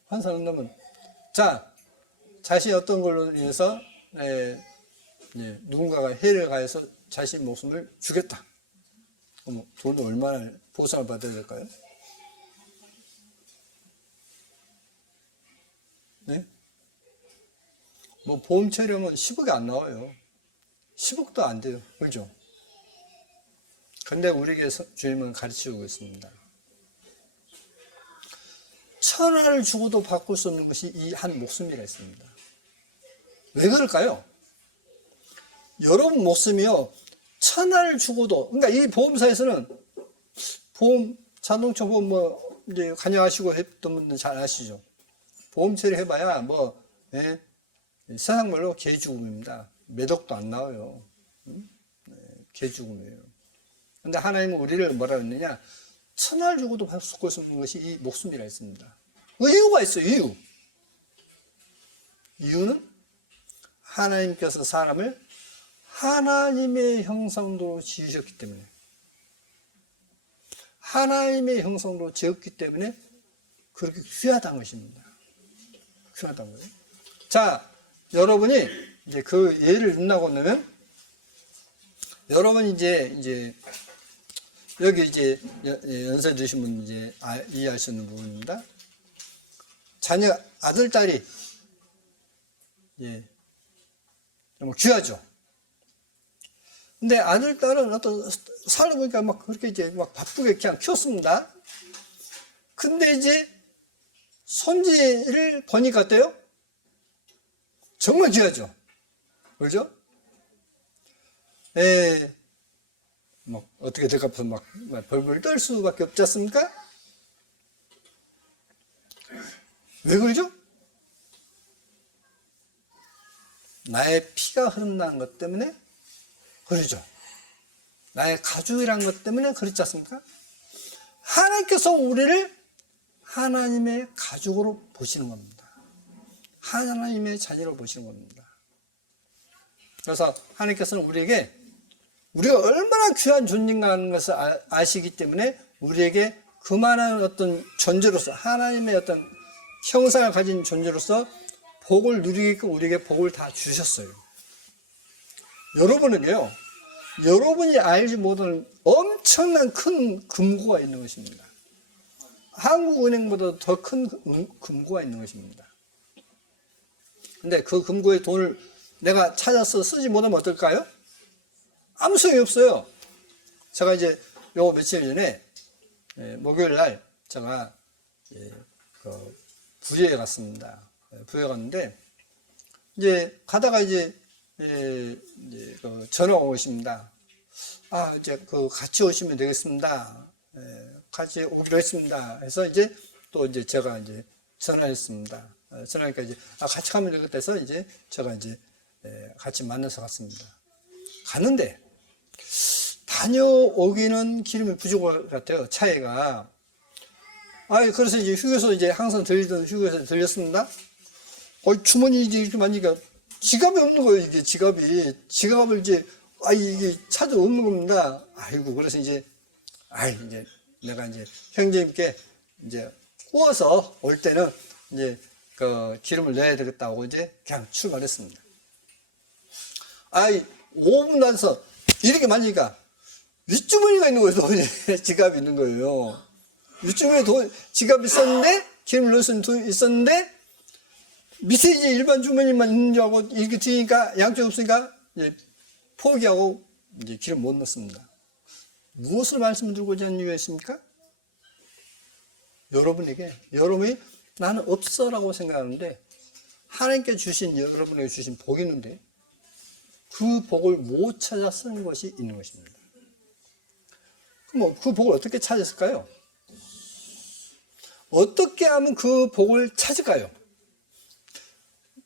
환산한다면. 자, 자신이 어떤 걸로 인해서, 누군가가 해를 가해서 자신 목숨을 주겠다. 그럼 돈을 얼마나 보상을 받아야 될까요? 네? 뭐 보험 처리하면 10억이 안 나와요. 10억도 안 돼요. 그렇죠? 근데 우리에게 주님은 가르치고 있습니다. 천하를 주고도 바꿀 수 없는 것이 이 한 목숨이라 했습니다. 왜 그럴까요? 여러분 목숨이요, 천하를 주고도, 그러니까 이 보험사에서는 보험, 자동차 보험 뭐, 이제 관여하시고 했던 분들 잘 아시죠? 보험 처리해봐야 뭐, 예, 세상 말로 개죽음입니다. 몇 억도 안 나와요. 개죽음이에요. 근데 하나님은 우리를 뭐라 했느냐? 천하를 주고도 받을 수 없는 것이 이 목숨이라 했습니다. 그 이유가 있어요, 이유. 이유는 하나님께서 사람을 하나님의 형상으로 지으셨기 때문에, 하나님의 형상으로 지었기 때문에 그렇게 귀하다는 것입니다. 귀하다는 거예요. 자, 여러분이 이제 그 예를 든다고 하면, 여러분이 이제 여기 이제 연세 드신 분 이제 이해할 수 있는 부분입니다. 자녀 아들 딸이 정말 귀하죠. 근데 아들 딸은 어떤 살다 보니까 막 그렇게 이제 막 바쁘게 그냥 키웠습니다. 근데 이제 손지를 보니까 어때요? 정말 귀하죠. 그렇죠? 막 어떻게 될까 해서 막 벌벌 떨 수밖에 없지 않습니까? 왜 그러죠? 나의 피가 흐른다는 것 때문에 그러죠. 나의 가족이라는 것 때문에 그렇지 않습니까? 하나님께서 우리를 하나님의 가족으로 보시는 겁니다. 하나님의 자녀로 보시는 겁니다. 그래서 하나님께서는 우리에게 우리가 얼마나 귀한 존재인가 하는 것을 아시기 때문에 우리에게 그만한 어떤 존재로서, 하나님의 어떤 형상을 가진 존재로서 복을 누리게끔 우리에게 복을 다 주셨어요. 여러분은요, 여러분이 알지 못하는 엄청난 큰 금고가 있는 것입니다. 한국은행보다 더 큰 금고가 있는 것입니다. 근데 그 금고의 돈을 내가 찾아서 쓰지 못하면 어떨까요? 아무 소용이 없어요. 제가 이제 요 며칠 전에 목요일 날 제가 부여에 갔습니다. 부여에 갔는데 이제 가다가 이제 전화가 오십니다. 아, 이제 같이 오시면 되겠습니다. 같이 오기로 했습니다. 해서 이제 또 이제 제가 이제 전화했습니다. 전화하니까 이제 같이 가면 되겠다 해서 이제 제가 이제 같이 만나서 갔습니다. 갔는데 다녀오기는 기름이 부족할 것 같아요. 차에가. 그래서 이제 휴게소 이제 항상 들리던 휴게소에 들렸습니다. 주머니 이렇게 만지니까 지갑이 없는 거예요. 이게 지갑을 이제 이게 찾아 없는 겁니다. 아이고, 그래서 이제 내가 이제 형제님께 이제 구워서 올 때는 이제 기름을 넣어야 되겠다고 이제 그냥 출발했습니다. 5분 나서 이렇게 만지니까 윗주머니가 있는 거예요. 돈이. 지갑이 있는 거예요. 윗주머니에 지갑이 있었는데, 기름을 넣을 수 있는 돈이 있었는데, 밑에 이제 일반 주머니만 있는 줄 알고 이렇게 뒤니까 양쪽 없으니까 이제 포기하고 이제 기름 못 넣습니다. 무엇을 말씀드리고자 하는 이유가 있습니까? 여러분이 나는 없어라고 생각하는데 하나님께 주신, 여러분에게 주신 복이 있는데 그 복을 못 찾아 쓰는 것이 있는 것입니다. 그럼 그 복을 어떻게 찾았을까요? 어떻게 하면 그 복을 찾을까요?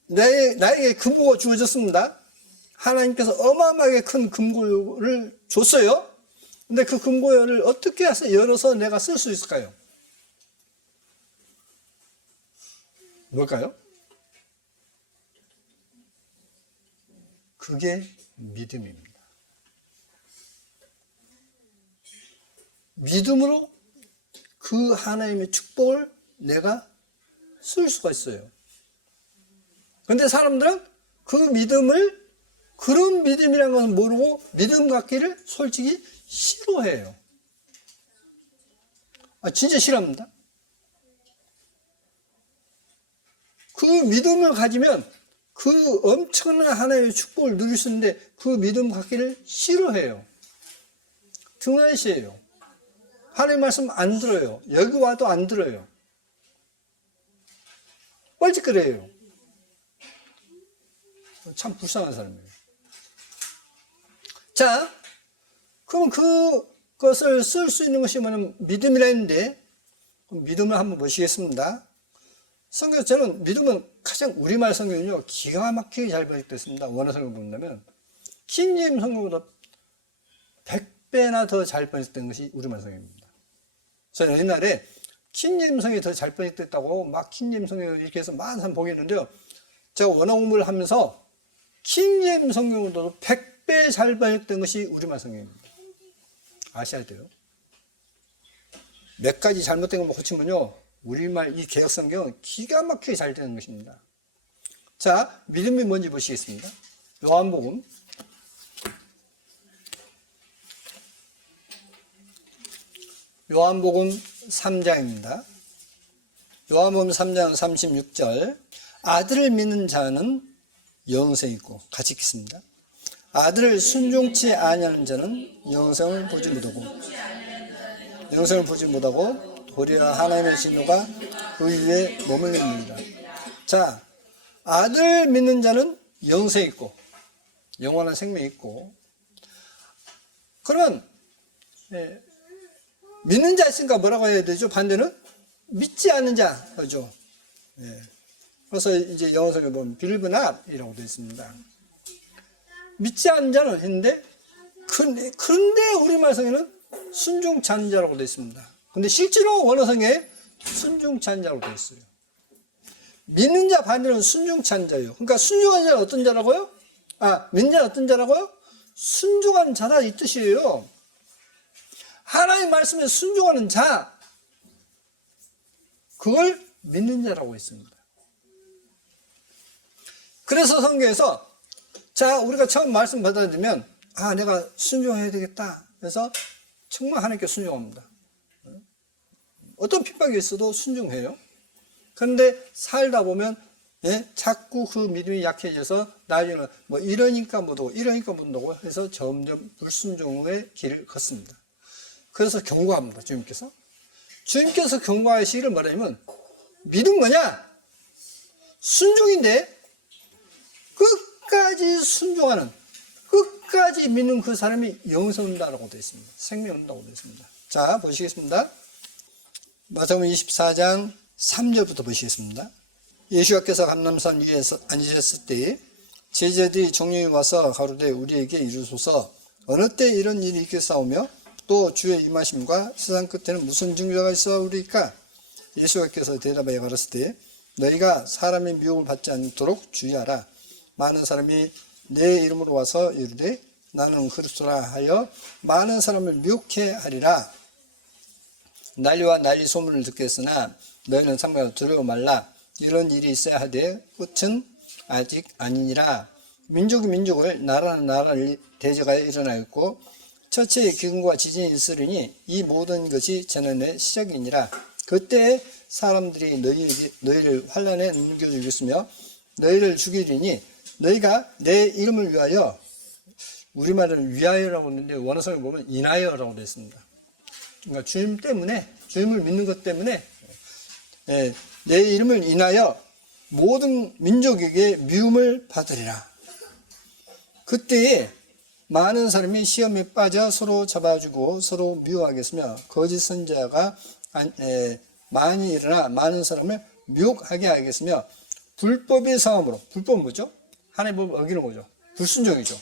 나에게 금고가 주어졌습니다. 하나님께서 어마어마하게 큰 금고를 줬어요. 근데 그 금고를 어떻게 해서 열어서 내가 쓸 수 있을까요? 뭘까요? 그게 믿음입니다. 믿음으로 그 하나님의 축복을 내가 쓸 수가 있어요. 그런데 사람들은 그 믿음을, 그런 믿음이라는 것을 모르고 믿음 갖기를 솔직히 싫어해요. 진짜 싫어합니다. 그 믿음을 가지면 그 엄청난 하나님의 축복을 누릴 수 있는데 그 믿음 갖기를 싫어해요. 등한시해요. 하나님 말씀 안 들어요. 여기 와도 안 들어요. 뻘짓거려요. 참 불쌍한 사람이에요. 자, 그럼 그것을 쓸 수 있는 것이 뭐냐면 믿음이라 했는데, 믿음을 한번 보시겠습니다. 성경, 저는 믿음은 가장 우리말 성경은요, 기가 막히게 잘 번역됐습니다. 원어 성경 본다면. 킹제임스 성경보다 100배나 더 잘 번역된 것이 우리말 성경입니다. 저는 옛날에 킹제임스 성경이 더 잘 번역됐다고 막 킹제임스 성경을 이렇게 해서 많은 사람 보게 했는데요. 제가 원어 공부를 하면서 킹제임스 성경보다도 100배 잘 번역된 것이 우리말 성경입니다. 아셔야 돼요. 몇 가지 잘못된 거 고치면요, 우리말 이 개역 성경은 기가 막히게 잘 되는 것입니다. 자, 믿음이 뭔지 보시겠습니다. 요한복음 3장입니다. 요한복음 3장 36절. 아들을 믿는 자는 영생이 있고, 같이 읽겠습니다. 아들을 순종치 아니하는 자는 영생을 보지 못하고 도리어 하나님의 진노가 그 위에 머물느니라. 자, 아들 믿는 자는 영생이 있고, 영원한 생명이 있고, 그러면 믿는 자 있으니까 뭐라고 해야 되죠? 반대는 믿지 않는 자, 그죠? 그래서 이제 영어 성경에 보면 believe not이라고 되어 있습니다. 믿지 않는 자는 했는데, 그런데 우리말 성에는 순종치 않는 자라고 되어 있습니다. 근데 실제로 원어 성에 순종치 않는 자라고 되어 있어요. 믿는 자 반대는 순종치 않는 자예요. 그러니까 순종하는 자는 어떤 자라고요? 믿는 자는 어떤 자라고요? 순종하는 자다, 이 뜻이에요. 하나님 말씀에 순종하는 자, 그걸 믿는 자라고 했습니다. 그래서 성경에서, 자, 우리가 처음 말씀 받아들이면, 내가 순종해야 되겠다. 그래서 정말 하나님께 순종합니다. 어떤 핍박이 있어도 순종해요. 그런데 살다 보면, 자꾸 그 믿음이 약해져서 나중에는 뭐 이러니까 못하고 못한다고 해서 점점 불순종의 길을 걷습니다. 그래서 경고합니다, 주님께서. 주님께서 경고하시기를 말하면, 믿음 뭐냐? 순종인데, 끝까지 순종하는, 끝까지 믿는 그 사람이 영생 온다라고 되어 있습니다. 생명 온다고 되어 있습니다. 자, 보시겠습니다. 마태복음 24장 3절부터 보시겠습니다. 예수께서 감람산 위에서 앉으셨을 때 제자들이 종류에 와서 가로되 우리에게 이르소서 어느 때 이런 일이 있겠사오며 또 주의 임하심과 세상 끝에는 무슨 증거가 있어오리까? 예수께서 대답하여 가라사대 너희가 사람의 미혹을 받지 않도록 주의하라. 많은 사람이 내 이름으로 와서 이르되 나는 그리스도라 하여 많은 사람을 미혹해 하리라. 난리와 난리 소문을 듣겠으나 너희는 삼가서 두려워 말라. 이런 일이 있어야 하되 끝은 아직 아니니라. 민족이 민족을 나라는 나라를 대적하여 일어나였고 처치의 기근과 지진이 있으리니 이 모든 것이 재난의 시작이니라. 그때 사람들이 너희를 환난에 넘겨주겠으며 너희를 죽이리니 너희가 내 이름을 위하여, 우리말은 위하여라고 했는데 원어성에 보면 인하여라고 되어 있습니다. 그러니까 주님 때문에, 주님을 믿는 것 때문에 내 이름을 인하여 모든 민족에게 미움을 받으리라. 그때에 많은 사람이 시험에 빠져 서로 잡아주고 서로 미워하겠으며 거짓 선지자가 많이 일어나 많은 사람을 미혹하게 하겠으며 불법의 상함으로, 불법은 뭐죠? 하나님 법을 어기는 거죠. 불순종이죠.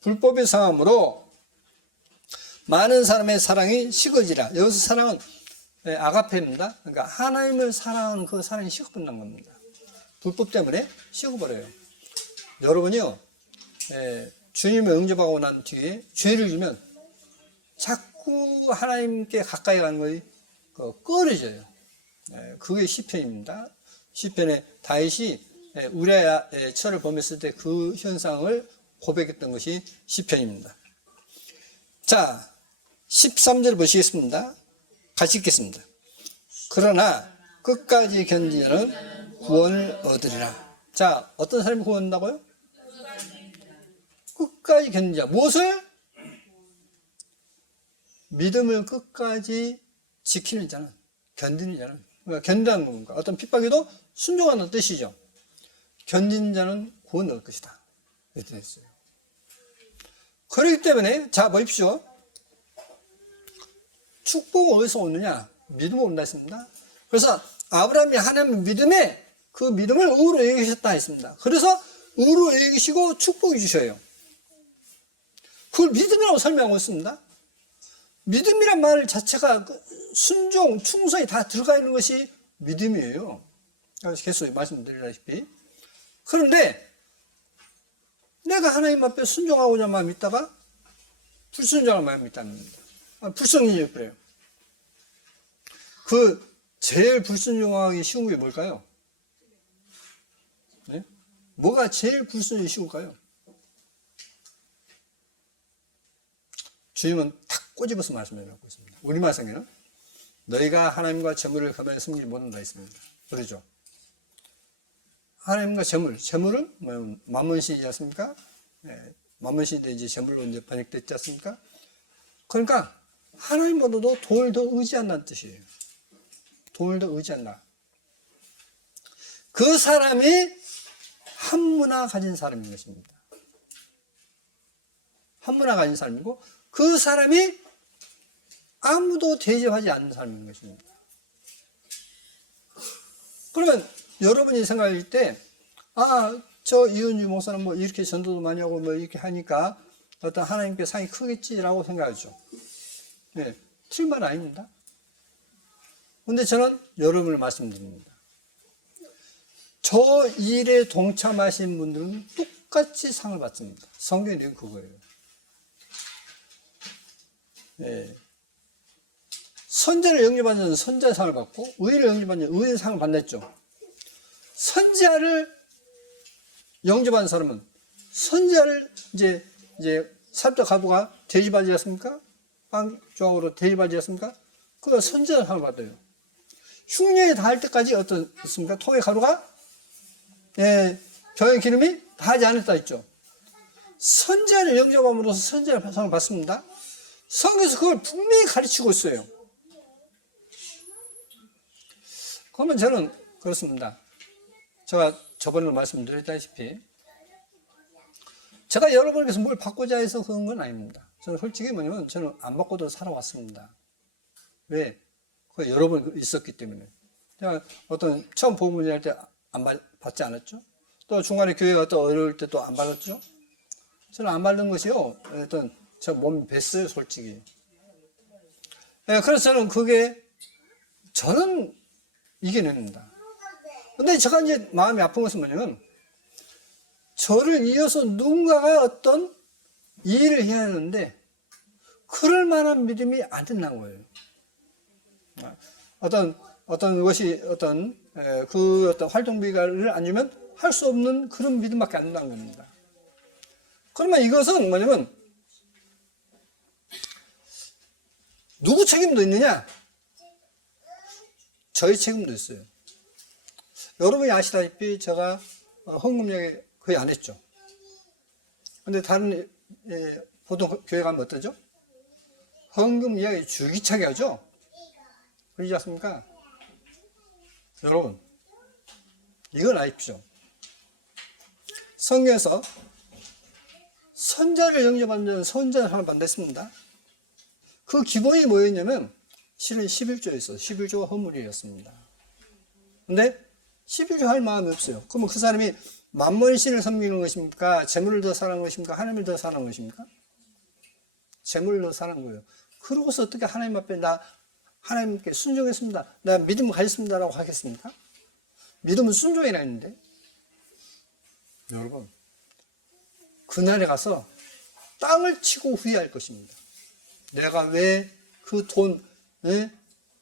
불법의 상함으로 많은 사람의 사랑이 식어지라. 여기서 사랑은 아가페입니다. 그러니까 하나님을 사랑하는 그 사랑이 식어버린다는 겁니다. 불법 때문에 식어버려요. 여러분이요, 주님을 영접하고 난 뒤에 죄를 지면 자꾸 하나님께 가까이 가는 것이 꺼려져요. 그게 시편입니다. 시편에 다윗이 우리아의 철을 범했을 때 그 현상을 고백했던 것이 시편입니다. 자, 13절 보시겠습니다. 같이 읽겠습니다. 그러나 끝까지 견디는 자는 구원을 얻으리라. 자, 어떤 사람이 구원한다고요? 끝까지 견디는 자. 무엇을? 믿음을 끝까지 지키는 자는, 견디는 자는, 그러니까 견딘다는 겁니까? 어떤 핍박에도 순종하는 뜻이죠. 견디는 자는 구원을 얻을 것이다. 이렇게 됐어요. 그렇기 때문에 자 보십시오. 축복은 어디서 오느냐? 믿음으로 온다 했습니다. 그래서 아브라함이 하나님의 믿음에 그 믿음을 의로 여기셨다 했습니다. 그래서 의로 여기시고 축복해 주셔요. 그걸 믿음이라고 설명하고 있습니다. 믿음이란 말 자체가 순종, 충성이 다 들어가 있는 것이 믿음이에요. 계속 말씀드리다시피. 그런데 내가 하나님 앞에 순종하고자 마음 있다가 불순종할 마음이 있다는 겁니다. 불성이에요, 그래요. 그 제일 불순종하기 쉬운 게 뭘까요? 네? 뭐가 제일 불순종이 쉬울까요? 주님은 탁 꼬집어서 말씀하고 있습니다. 우리말 성경은 너희가 하나님과 재물을 가만히 숨기지 못한다 했습니다. 그러죠. 하나님과 재물은 만문신이지 않습니까? 네, 만문신인데 이제 재물로 이제 번역됐지 않습니까? 그러니까 하나님보다도 돈을 더 의지한다는 뜻이에요. 돈을 더 의지한다. 그 사람이 한 문화 가진 사람인 것입니다. 한 문화 가진 사람이고 그 사람이 아무도 대접하지 않는 사람인 것입니다. 그러면 여러분이 생각할 때, 저 이은주 목사는 뭐 이렇게 전도도 많이 하고 뭐 이렇게 하니까 어떤 하나님께 상이 크겠지라고 생각하죠. 네, 틀린 말 아닙니다. 근데 저는 여러분을 말씀드립니다. 저 일에 동참하신 분들은 똑같이 상을 받습니다. 성경에 있는 그거예요. 네. 선자를 영접하는 자는 선자상을 받고 의를 영접하는 자는 의의상을 받았죠. 선자를 영접하는 사람은 선자를 이제 삽자 가부가 대접하지 않습니까? 빵조각으로 대접하지 않습니까? 그 선자상을 받아요. 흉년이 닿을 때까지 어떻습니까? 통의 가루가 병의 기름이 닿지 않았다 했죠. 선자를 영접함으로써 선자상을 받습니다. 성경에서 그걸 분명히 가르치고 있어요. 그러면 저는 그렇습니다. 제가 저번에 말씀드렸다시피 제가 여러분께서 뭘 받고자 해서 그런 건 아닙니다. 저는 솔직히 뭐냐면 저는 안 받고도 살아왔습니다. 왜? 그 여러분 있었기 때문에. 제가 어떤 처음 복음 문제할 때 안 받지 않았죠? 또 중간에 교회 갔다 어려울 때 또 안 받았죠? 저는 안 받는 것이요. 어떤 저 몸이 뱄어요, 솔직히. 그래서 저는 저는 이겨냅니다. 근데 제가 이제 마음이 아픈 것은 뭐냐면, 저를 이어서 누군가가 어떤 일을 해야 하는데, 그럴 만한 믿음이 안 된다는 거예요. 어떤 것이 그 어떤 활동비를 안 주면 할 수 없는 그런 믿음밖에 안 된다는 겁니다. 그러면 이것은 뭐냐면, 누구 책임도 있느냐? 저희 책임도 있어요. 여러분이 아시다시피 제가 헌금량에 거의 안 했죠. 근데 다른 보통 교회 가면 어떠죠? 헌금 이야기 줄기차게 하죠? 그러지 않습니까? 여러분, 이건 아십시오. 성경에서 선자를 영접하는 자는 선자를 받았습니다. 그 기본이 뭐였냐면 실은 11조였어요. 11조가 헌물이었습니다. 근데 11조 할 마음이 없어요. 그러면 그 사람이 만몬신을 섬기는 것입니까? 재물을 더 사랑하는 것입니까? 하나님을 더 사랑하는 것입니까? 재물을 더 사랑하는 거예요. 그러고서 어떻게 하나님 앞에 나 하나님께 순종했습니다. 나 믿음을 가졌습니다라고 하겠습니까? 믿음은 순종이라 했는데 여러분 그날에 가서 땅을 치고 후회할 것입니다. 내가 왜 그 돈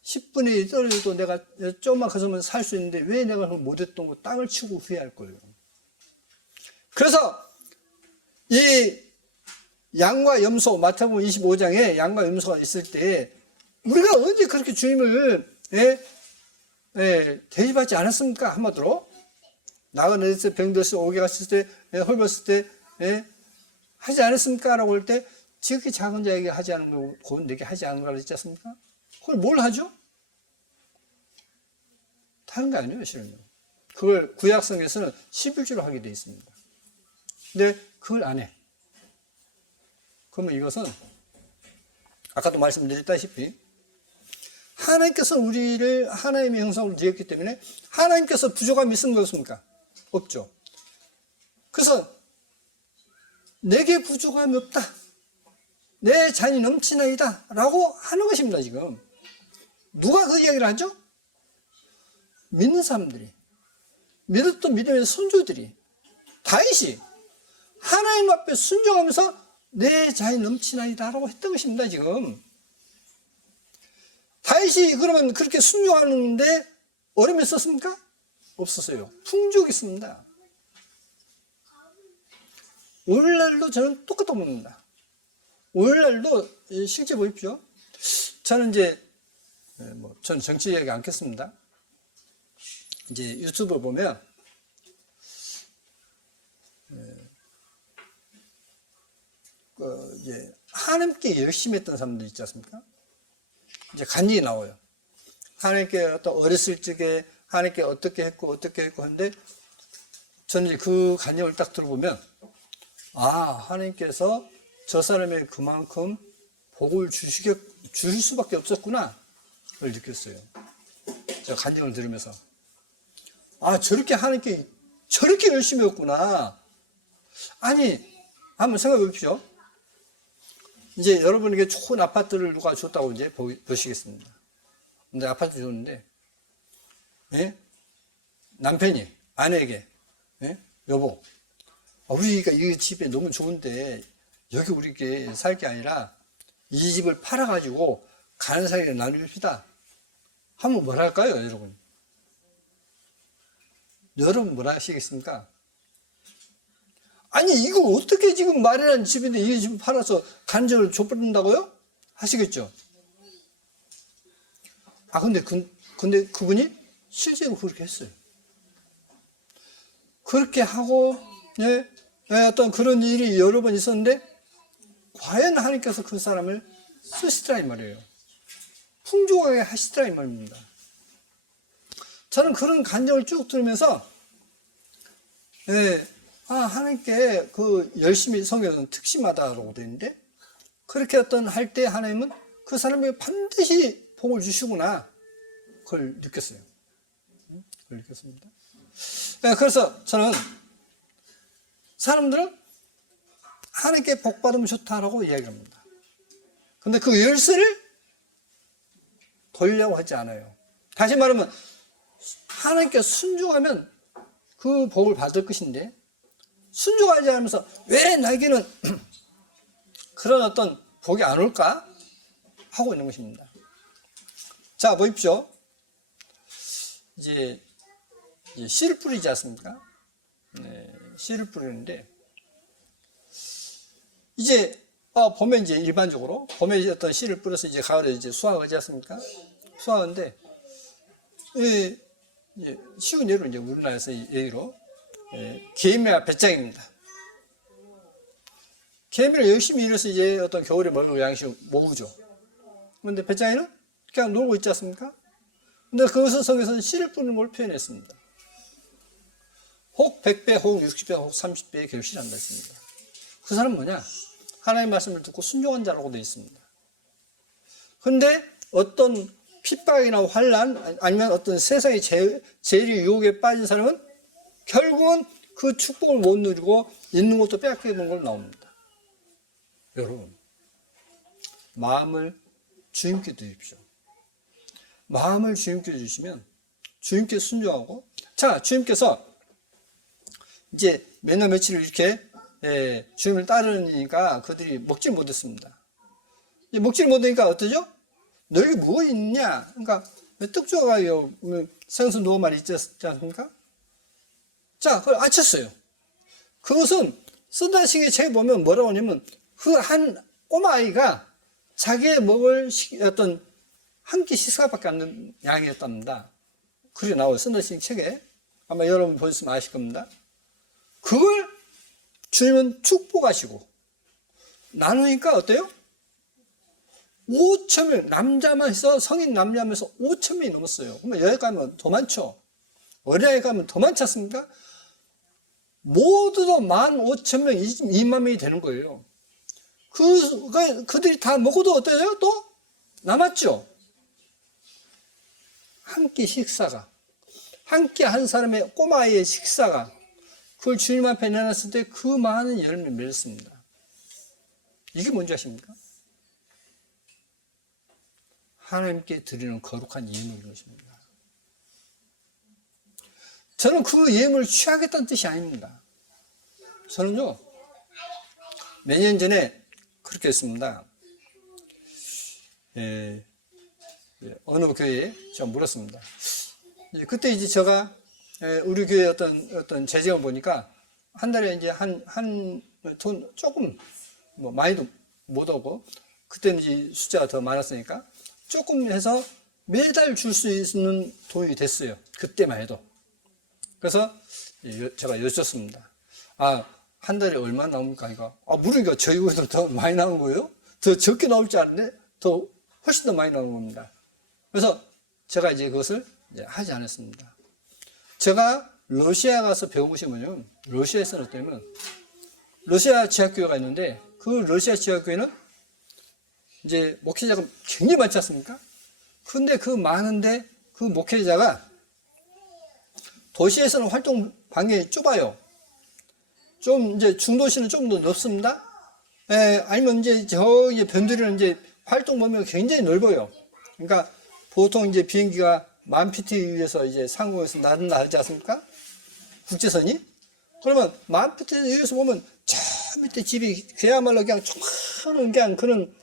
10분의 1 떨어져도 내가 조금만 가서면 살 수 있는데 왜 내가 그걸 못했던 거 땅을 치고 후회할 거예요. 그래서 이 양과 염소 마태복음 25장에 양과 염소가 있을 때 우리가 언제 그렇게 주님을 대접하지 않았습니까? 한마디로 나그네에서 병들었을 때 오게 갔을 때 헐벗을 때 하지 않았습니까? 라고 할 때 지극히 작은 자에게 하지 않은 거 곧 내게 하지 않은 거라 했지 않습니까? 그걸 뭘 하죠? 다른 거 아니에요, 실은요. 그걸 구약성에서는 11조로 하게 되어 있습니다. 근데 그걸 안 해. 그러면 이것은 아까도 말씀드렸다시피 하나님께서 우리를 하나님의 형상으로 지었기 때문에 하나님께서 부족함이 있는 거 없습니까? 없죠. 그래서 내게 부족함이 없다. 내 잔이 넘치나이다. 라고 하는 것입니다, 지금. 누가 그 이야기를 하죠? 믿는 사람들이. 믿었던 믿음의 선조들이. 다윗이 하나님 앞에 순종하면서 내 잔이 넘치나이다. 라고 했던 것입니다, 지금. 다윗이 그러면 그렇게 순종하는데 어려움이 있었습니까? 없었어요. 풍족이 있습니다. 오늘날도 저는 똑같다고 봅니다. 오늘날도 실제 보십시오. 저는 이제 저는 정치 이야기 않겠습니다. 이제 유튜브 보면 이제 하나님께 열심히 했던 사람들 있지 않습니까? 이제 간증이 나와요. 하나님께 어렸을 적에 하나님께 어떻게 했고 하는데 저는 그 간증을 딱 들어보면 하나님께서 저 사람의 그만큼 복을 주실 수밖에 없었구나 그걸 느꼈어요. 제가 간증을 들으면서 저렇게 하나님께 저렇게 열심히 했구나. 아니 한번 생각해 보십시오. 이제 여러분에게 좋은 아파트를 누가 줬다고 이제 보시겠습니다. 근데 아파트 줬는데, 남편이 아내에게, 여보, 우리가 이 집에 너무 좋은데, 여기 우리게 살 게 아니라, 이 집을 팔아가지고 가는 사이에 나눕시다. 하면 뭘 할까요, 여러분? 여러분 뭐라 하시겠습니까? 아니 이거 어떻게 지금 마련한 집인데 이 집을 팔아서 간증을 줘버린다고요? 하시겠죠? 근데 그분이 실제로 그렇게 했어요. 그렇게 하고 어떤 그런 일이 여러 번 있었는데 과연 하나님께서 그 사람을 쓰시더라 이 말이에요. 풍족하게 하시더라 이 말입니다. 저는 그런 간증을 쭉 들으면서 하나님께 그 열심히 성경은 특심하다라고 되어 있는데 그렇게 할 때 하나님은 그 사람에게 반드시 복을 주시구나 그걸 느꼈어요. 그걸 느꼈습니다. 그래서 저는 사람들은 하나님께 복 받으면 좋다라고 이야기합니다. 근데 그 열쇠를 돌려고 하지 않아요. 다시 말하면 하나님께 순종하면 그 복을 받을 것인데 순종하지 않으면서 왜 나에게는 그런 어떤 복이 안 올까 하고 있는 것입니다. 자 보십시오. 이제 씨를 뿌리지 않습니까? 씨를 뿌리는데 이제 봄에 이제 일반적으로 봄에 이제 어떤 씨를 뿌려서 이제 가을에 이제 수확하지 않습니까? 수확하는데 쉬운 예로 이제 우리나라에서 예로 개미와 배짱입니다. 개미를 열심히 일해서 이제 어떤 겨울에 먹을 양식을 모으죠. 그런데 배짱이는 그냥 놀고 있지 않습니까? 근데 그것을 성경에서는 씨를 뿌리는 걸 표현했습니다. 혹 100배, 혹 60배, 혹 30배의 결실한다 했습니다. 그 사람은 뭐냐? 하나님의 말씀을 듣고 순종한 자라고 되어 있습니다. 그런데 어떤 핍박이나 환난 아니면 어떤 세상의 재리 유혹에 빠진 사람은 결국은 그 축복을 못 누리고 있는 것도 빼앗기는 걸 나옵니다. 여러분 마음을 주님께 드립시오. 마음을 주님께 주시면 주님께 순종하고 주님께서 이제 몇날 며칠을 이렇게 주님을 따르니까 그들이 먹질 못했습니다. 먹질 못하니까 어떠죠? 너에게 뭐 있냐? 그러니까 떡조가요 생선 2마리 있지 않습니까? 그걸 아쳤어요. 그것은 선단식의 책에 보면 뭐라고 하냐면 그 한 꼬마아이가 자기의 먹을 어떤 한 끼 식사밖에 안 되는 양이었답니다. 그렇게 나와요. 선단식 책에. 아마 여러분 보셨으면 아실 겁니다. 그걸 주님은 축복하시고 나누니까 어때요? 5,000명, 남자만 해서 성인 남자만 해서 5,000명이 넘었어요. 그러면 여기 가면 더 많죠. 어린아이 가면 더 많지 않습니까? 모두도 15,000명, 2만 명이 되는 거예요. 그들이 다 먹어도 어때요? 또 남았죠. 한 끼 식사가, 한 끼 한 사람의 꼬마아이의 식사가 그걸 주님 앞에 내놨을 때 그 많은 열매를 맺었습니다. 이게 뭔지 아십니까? 하나님께 드리는 거룩한 예물인 것입니다. 저는 그 예물을 취하겠다는 뜻이 아닙니다. 저는요, 몇 년 전에 그렇게 했습니다. 어느 교회에 제가 물었습니다. 그때 이제 제가 우리 교회 어떤 재정을 보니까 한 달에 이제 돈 조금 뭐 많이도 못 오고 그때는 이제 숫자가 더 많았으니까 조금 해서 매달 줄 수 있는 돈이 됐어요. 그때만 해도. 그래서 제가 여쭙습니다. 한 달에 얼마 나옵니까? 물으니까 저희 교회도 더 많이 나온 거예요? 더 적게 나올 줄 알았는데 더 훨씬 더 많이 나오는 겁니다. 그래서 제가 이제 그것을 이제 하지 않았습니다. 제가 러시아 가서 배워보시면요. 러시아에서는 어떠냐면 러시아 지하교회가 있는데 그 러시아 지하교회는 이제 목회자가 굉장히 많지 않습니까? 근데 그 많은데 그 목회자가 도시에서는 활동 반경이 좁아요. 좀 이제 중도시는 좀 더 넓습니다. 아니면 이제 저기 변두리는 이제 활동 범위가 굉장히 넓어요. 그러니까 보통 이제 비행기가 10,000ft 위에서 이제 상공에서 날지 않습니까? 국제선이? 그러면 10,000ft 위에서 보면 저 밑에 집이 그야말로 그냥 조그마한 그냥 그런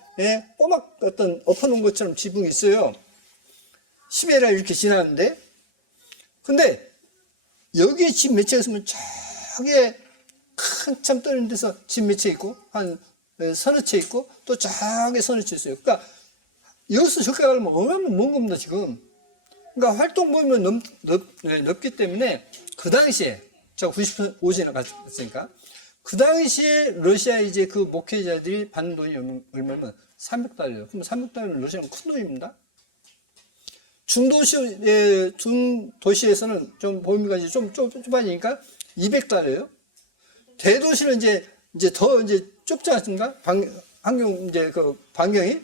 꼬막 어떤 엎어놓은 것처럼 지붕이 있어요. 시베리아 이렇게 지나는데, 근데 여기에 집 몇 채 있으면 저기에 한참 떠있는 데서 집 몇 채 있고 한 서너 채 있고 또 저기 서너 채 있어요. 그러니까 여기서 저기 가려면 얼마나 먼 겁니다 지금. 그러니까 활동 범위는 넓기 때문에 그 당시에 제가 95년에 갔으니까 그 당시에 러시아 이제 그 목회자들이 받는 돈이 얼마면 300달러예요. 그럼 300달러는 러시아는 큰 돈입니다. 중도시에서는 좀 범위가 이제 좀 좁아지니까 200달러예요. 대도시는 이제 더 이제 좁지 않습니까? 환경 이제 그 반경이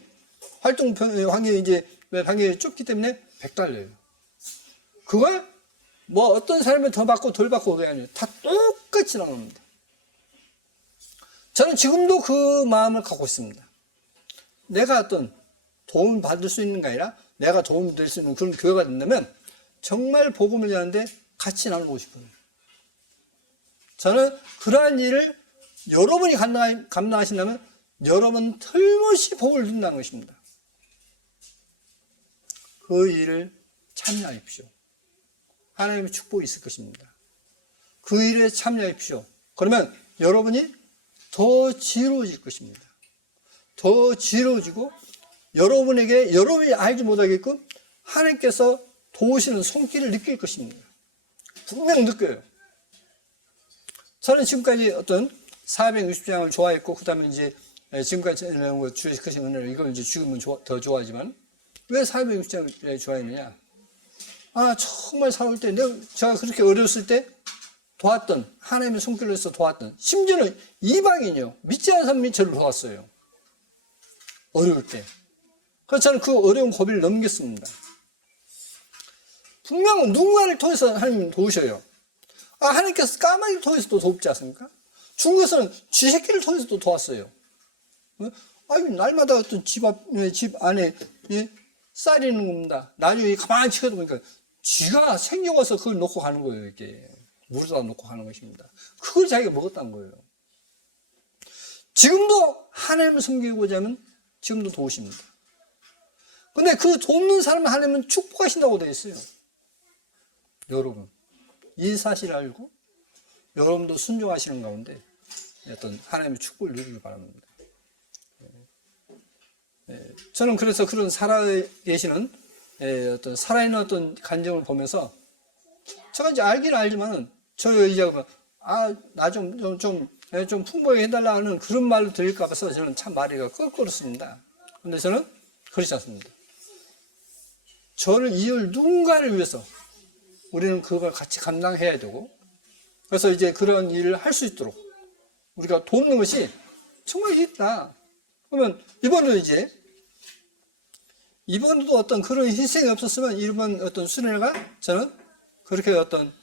활동 환경이 이제 반경이 좁기 때문에 100달러예요. 그걸 뭐 어떤 사람이 더 받고 덜 받고 그게 아니에요. 다 똑같이 나옵니다. 저는 지금도 그 마음을 갖고 있습니다. 내가 어떤 도움을 받을 수 있는 게 아니라 내가 도움이 될 수 있는 그런 교회가 된다면 정말 복음을 전하는데 같이 나누고 싶어요. 저는 그러한 일을 여러분이 감당하신다면 여러분 틀림없이 복을 누린다는 것입니다. 그 일을 참여하십시오. 하나님의 축복이 있을 것입니다. 그 일에 참여하십시오. 그러면 여러분이 더 지혜로워질 것입니다. 더 지혜로워지고 여러분에게 여러분이 알지 못하게끔 하나님께서 도우시는 손길을 느낄 것입니다. 분명 느껴요. 저는 지금까지 어떤 460장을 좋아했고 그 다음에 이제 지금까지 내놓은 거 주의 크신 은혜로 이걸 이제 지금은 더 좋아하지만 왜 460장을 좋아했느냐? 정말 살아올 때 제가 그렇게 어려웠을 때 도왔던 하나님의 손길로 해서 도왔던 심지어는 이방인이요 믿지 않는 사람이 저를 도왔어요. 어려울 때. 그래서 저는 그 어려운 고비를 넘겼습니다. 분명 누군가를 통해서 하나님 도우셔요. 하나님께서 까마귀를 통해서도 돕지 않습니까? 중국에서는 쥐새끼를 통해서도 도왔어요. 날마다 어떤 집 안에 쌀이 있는 겁니다. 나중에 가만히 쳐다보니까 쥐가 생겨와서 그걸 놓고 가는 거예요. 이렇게 물에다 놓고 가는 것입니다. 그걸 자기가 먹었다는 거예요. 지금도 하나님을 섬기고자 하면 지금도 도우십니다. 근데 그 돕는 사람을 하나님은 축복하신다고 되어 있어요. 여러분, 이 사실을 알고 여러분도 순종하시는 가운데 어떤 하나님의 축복을 누리길 바랍니다. 저는 그래서 그런 살아계시는 어떤 살아있는 어떤 간증을 보면서 제가 이제 알기는 알지만은 이제 나 좀 풍부하게 해달라 하는 그런 말로 들릴까 봐서 저는 참 말이가 껄끄럽습니다. 근데 저는 그렇지 않습니다. 저를 이을 누군가를 위해서 우리는 그걸 같이 감당해야 되고 그래서 이제 그런 일을 할 수 있도록 우리가 돕는 것이 정말 있다. 그러면 이번에도 어떤 그런 희생이 없었으면 이번 어떤 수련회가 저는 그렇게 어떤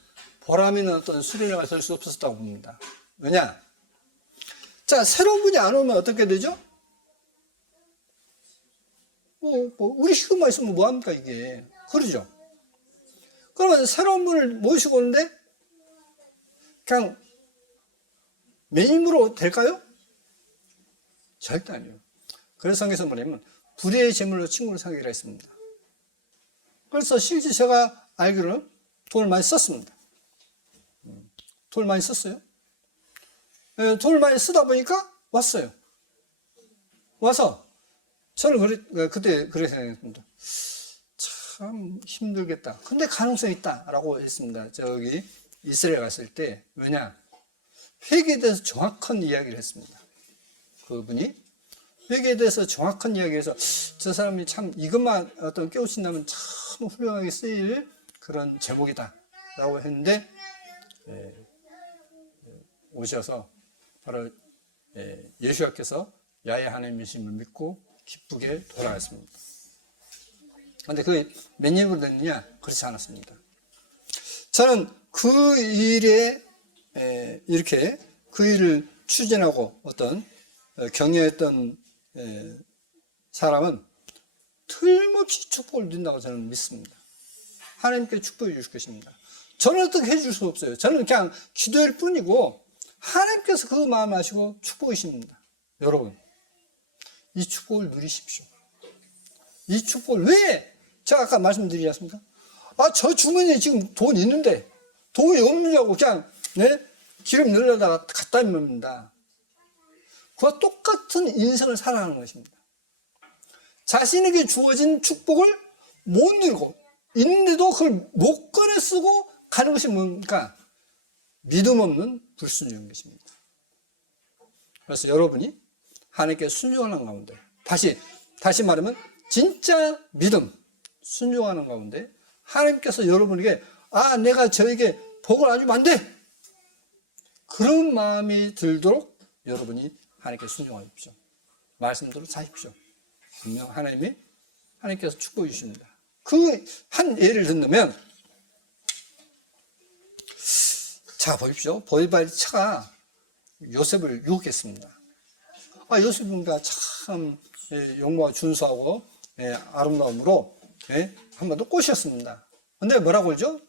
보람 있는 어떤 수련회가 될 수 없었다고 봅니다. 왜냐? 자, 새로운 분이 안 오면 어떻게 되죠? 우리 식구만 있으면 뭐합니까, 이게? 그러죠? 그러면 새로운 분을 모시고 오는데, 그냥 매임으로 될까요? 절대 아니에요. 그래서 성경에서 뭐냐면, 불의의 제물로 친구를 사귀라 했습니다. 그래서 실제 제가 알기로는 돈을 많이 썼습니다. 돈을 많이 썼어요. 돈을 많이 쓰다 보니까 왔어요. 와서 저는 그때 그렇게 생각했습니다. 참 힘들겠다. 근데 가능성이 있다라고 했습니다. 저기 이스라엘 갔을 때. 왜냐? 회개에 대해서 정확한 이야기를 했습니다. 그분이 회개에 대해서 정확한 이야기를 해서 저 사람이 참 이것만 어떤 깨우친다면 참 훌륭하게 쓰일 그런 제목이다 라고 했는데 오셔서 바로 예수님께서 야훼 하나님이심을 믿고 기쁘게 돌아갔습니다. 그런데 그게 몇 년으로 됐느냐? 그렇지 않았습니다. 저는 그 일에 이렇게 그 일을 추진하고 어떤 격려했던 사람은 틀림없이 축복을 누린다고 저는 믿습니다. 하나님께 축복해 주실 것입니다. 저는 어떻게 해줄 수 없어요. 저는 그냥 기도할 뿐이고 하나님께서 그 마음을 아시고 축복이십니다. 여러분, 이 축복을 누리십시오. 이 축복을 왜? 제가 아까 말씀드리지 않습니까? 저 주머니에 지금 돈 있는데 돈이 없느냐고 그냥 기름 넣으려다가 갖다 멉니다. 그와 똑같은 인생을 살아가는 것입니다. 자신에게 주어진 축복을 못 누리고 있는데도 그걸 못 꺼내 쓰고 가는 것이 뭡니까? 믿음 없는 불순종인 것입니다. 그래서 여러분이 하나님께 순종하는 가운데 다시 말하면 진짜 믿음 순종하는 가운데 하나님께서 여러분에게 내가 저에게 복을 안 주면 안 돼! 그런 마음이 들도록 여러분이 하나님께 순종하십시오. 말씀대로 사십시오. 분명 하나님께서 축복해 주십니다. 그 한 예를 든다면 자 보십시오. 보디발의 차가 요셉을 유혹했습니다. 요셉은 참 용모가 준수하고 아름다움으로 한 번 더 꼬셨습니다. 근데 뭐라고 그러죠?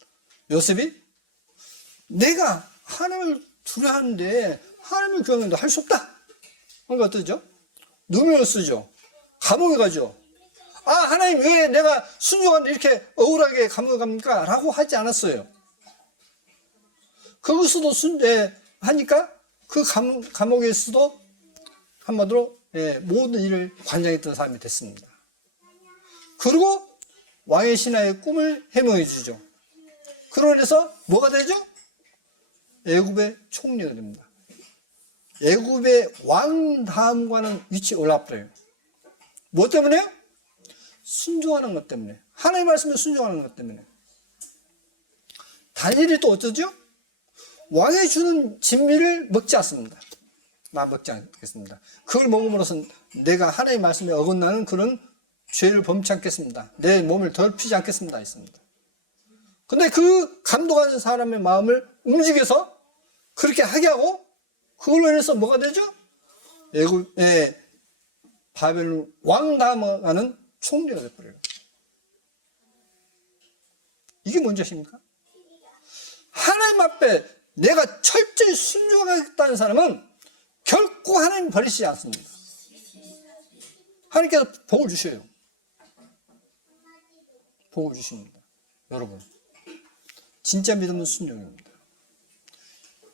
요셉이 내가 하나님을 두려워하는데 하나님을 구하는데 할 수 없다. 그러니까 어떠죠? 누명을 쓰죠. 감옥에 가죠. 하나님 왜 내가 순종하는데 이렇게 억울하게 감옥에 갑니까? 라고 하지 않았어요. 거기서도 하니까 그 감옥에서도 한마디로 모든 일을 관장했던 사람이 됐습니다. 그리고 왕의 신하의 꿈을 해명해 주죠. 그로 인해서 뭐가 되죠? 애굽의 총리가 됩니다. 애굽의 왕 다음과는 위치에 올라버려요. 뭐 때문에요? 순종하는 것 때문에. 하나님의 말씀에 순종하는 것 때문에. 다니엘이 또 어쩌죠? 왕이 주는 진미를 먹지 않습니다. 나 먹지 않겠습니다. 그걸 먹음으로써 내가 하나님의 말씀에 어긋나는 그런 죄를 범치 않겠습니다. 내 몸을 더럽히지 않겠습니다. 했습니다. 근데 그 감독하는 사람의 마음을 움직여서 그렇게 하게 하고 그걸로 인해서 뭐가 되죠? 애굽의 바벨론 왕 다음하는 총리가 되어버려요. 이게 뭔지 아십니까? 하나님 앞에 내가 철저히 순종하겠다는 사람은 결코 하나님 버리시지 않습니다. 하나님께서 복을 주셔요. 복을 주십니다. 여러분, 진짜 믿음은 순종입니다.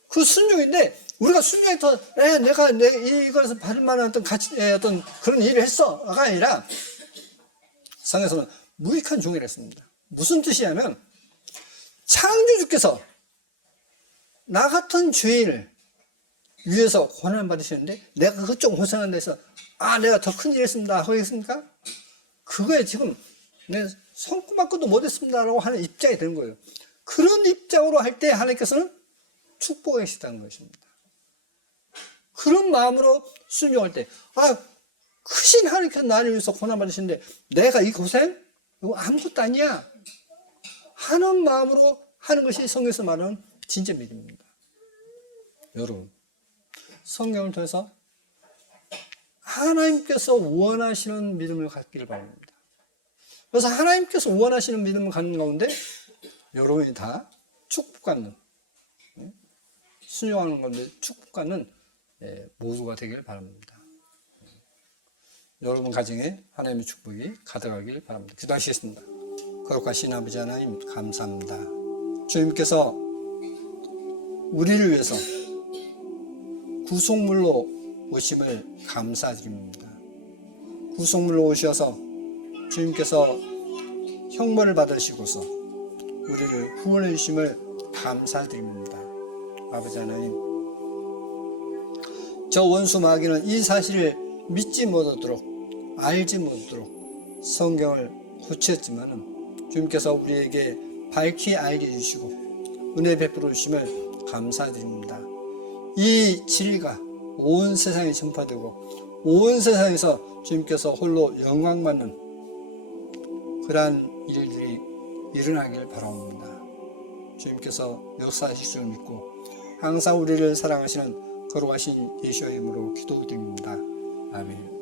그 순종인데 우리가 순종해서 내가 이것을 받을 만한 어떤 어떤 그런 일을 했어가 아니라 성경에서는 무익한 종이라 했습니다. 무슨 뜻이냐면 창조주께서 나 같은 죄인을 위해서 고난을 받으시는데 내가 그것 좀 고생한 데서 내가 더 큰 일 했습니다 하겠습니까? 그거에 지금 내 손꼽만큼도 못했습니다라고 하는 입장이 되는 거예요. 그런 입장으로 할 때 하나님께서는 축복하시다는 것입니다. 그런 마음으로 순종할 때, 크신 하나님께서 나를 위해서 고난 받으시는데 내가 이 고생? 이거 아무것도 아니야 하는 마음으로 하는 것이 성경에서 말하는 진짜 믿음입니다. 여러분, 성경을 통해서 하나님께서 원하시는 믿음을 갖기를 바랍니다. 그래서 하나님께서 원하시는 믿음을 갖는 가운데 여러분이 다 축복받는, 순종하는 가운데 축복받는 모두가 되길 바랍니다. 여러분 가정에 하나님의 축복이 가득하길 바랍니다. 기도하시겠습니다. 거룩하신 아버지 하나님, 감사합니다. 주님께서 우리를 위해서 구속물로 오심을 감사드립니다. 구속물로 오셔서 주님께서 형벌을 받으시고서 우리를 후원해 주심을 감사드립니다. 아버지 하나님, 저 원수 마귀는 이 사실을 믿지 못하도록, 알지 못하도록 성경을 고쳤지만은 주님께서 우리에게 밝히 알게 해주시고 은혜 베풀어 주심을 감사드립니다. 이 진리가 온 세상에 전파되고 온 세상에서 주님께서 홀로 영광받는 그러한 일들이 일어나길 바랍니다. 주님께서 역사하실 줄 믿고 항상 우리를 사랑하시는 거룩하신 예수의 이름으로 기도드립니다. 아멘.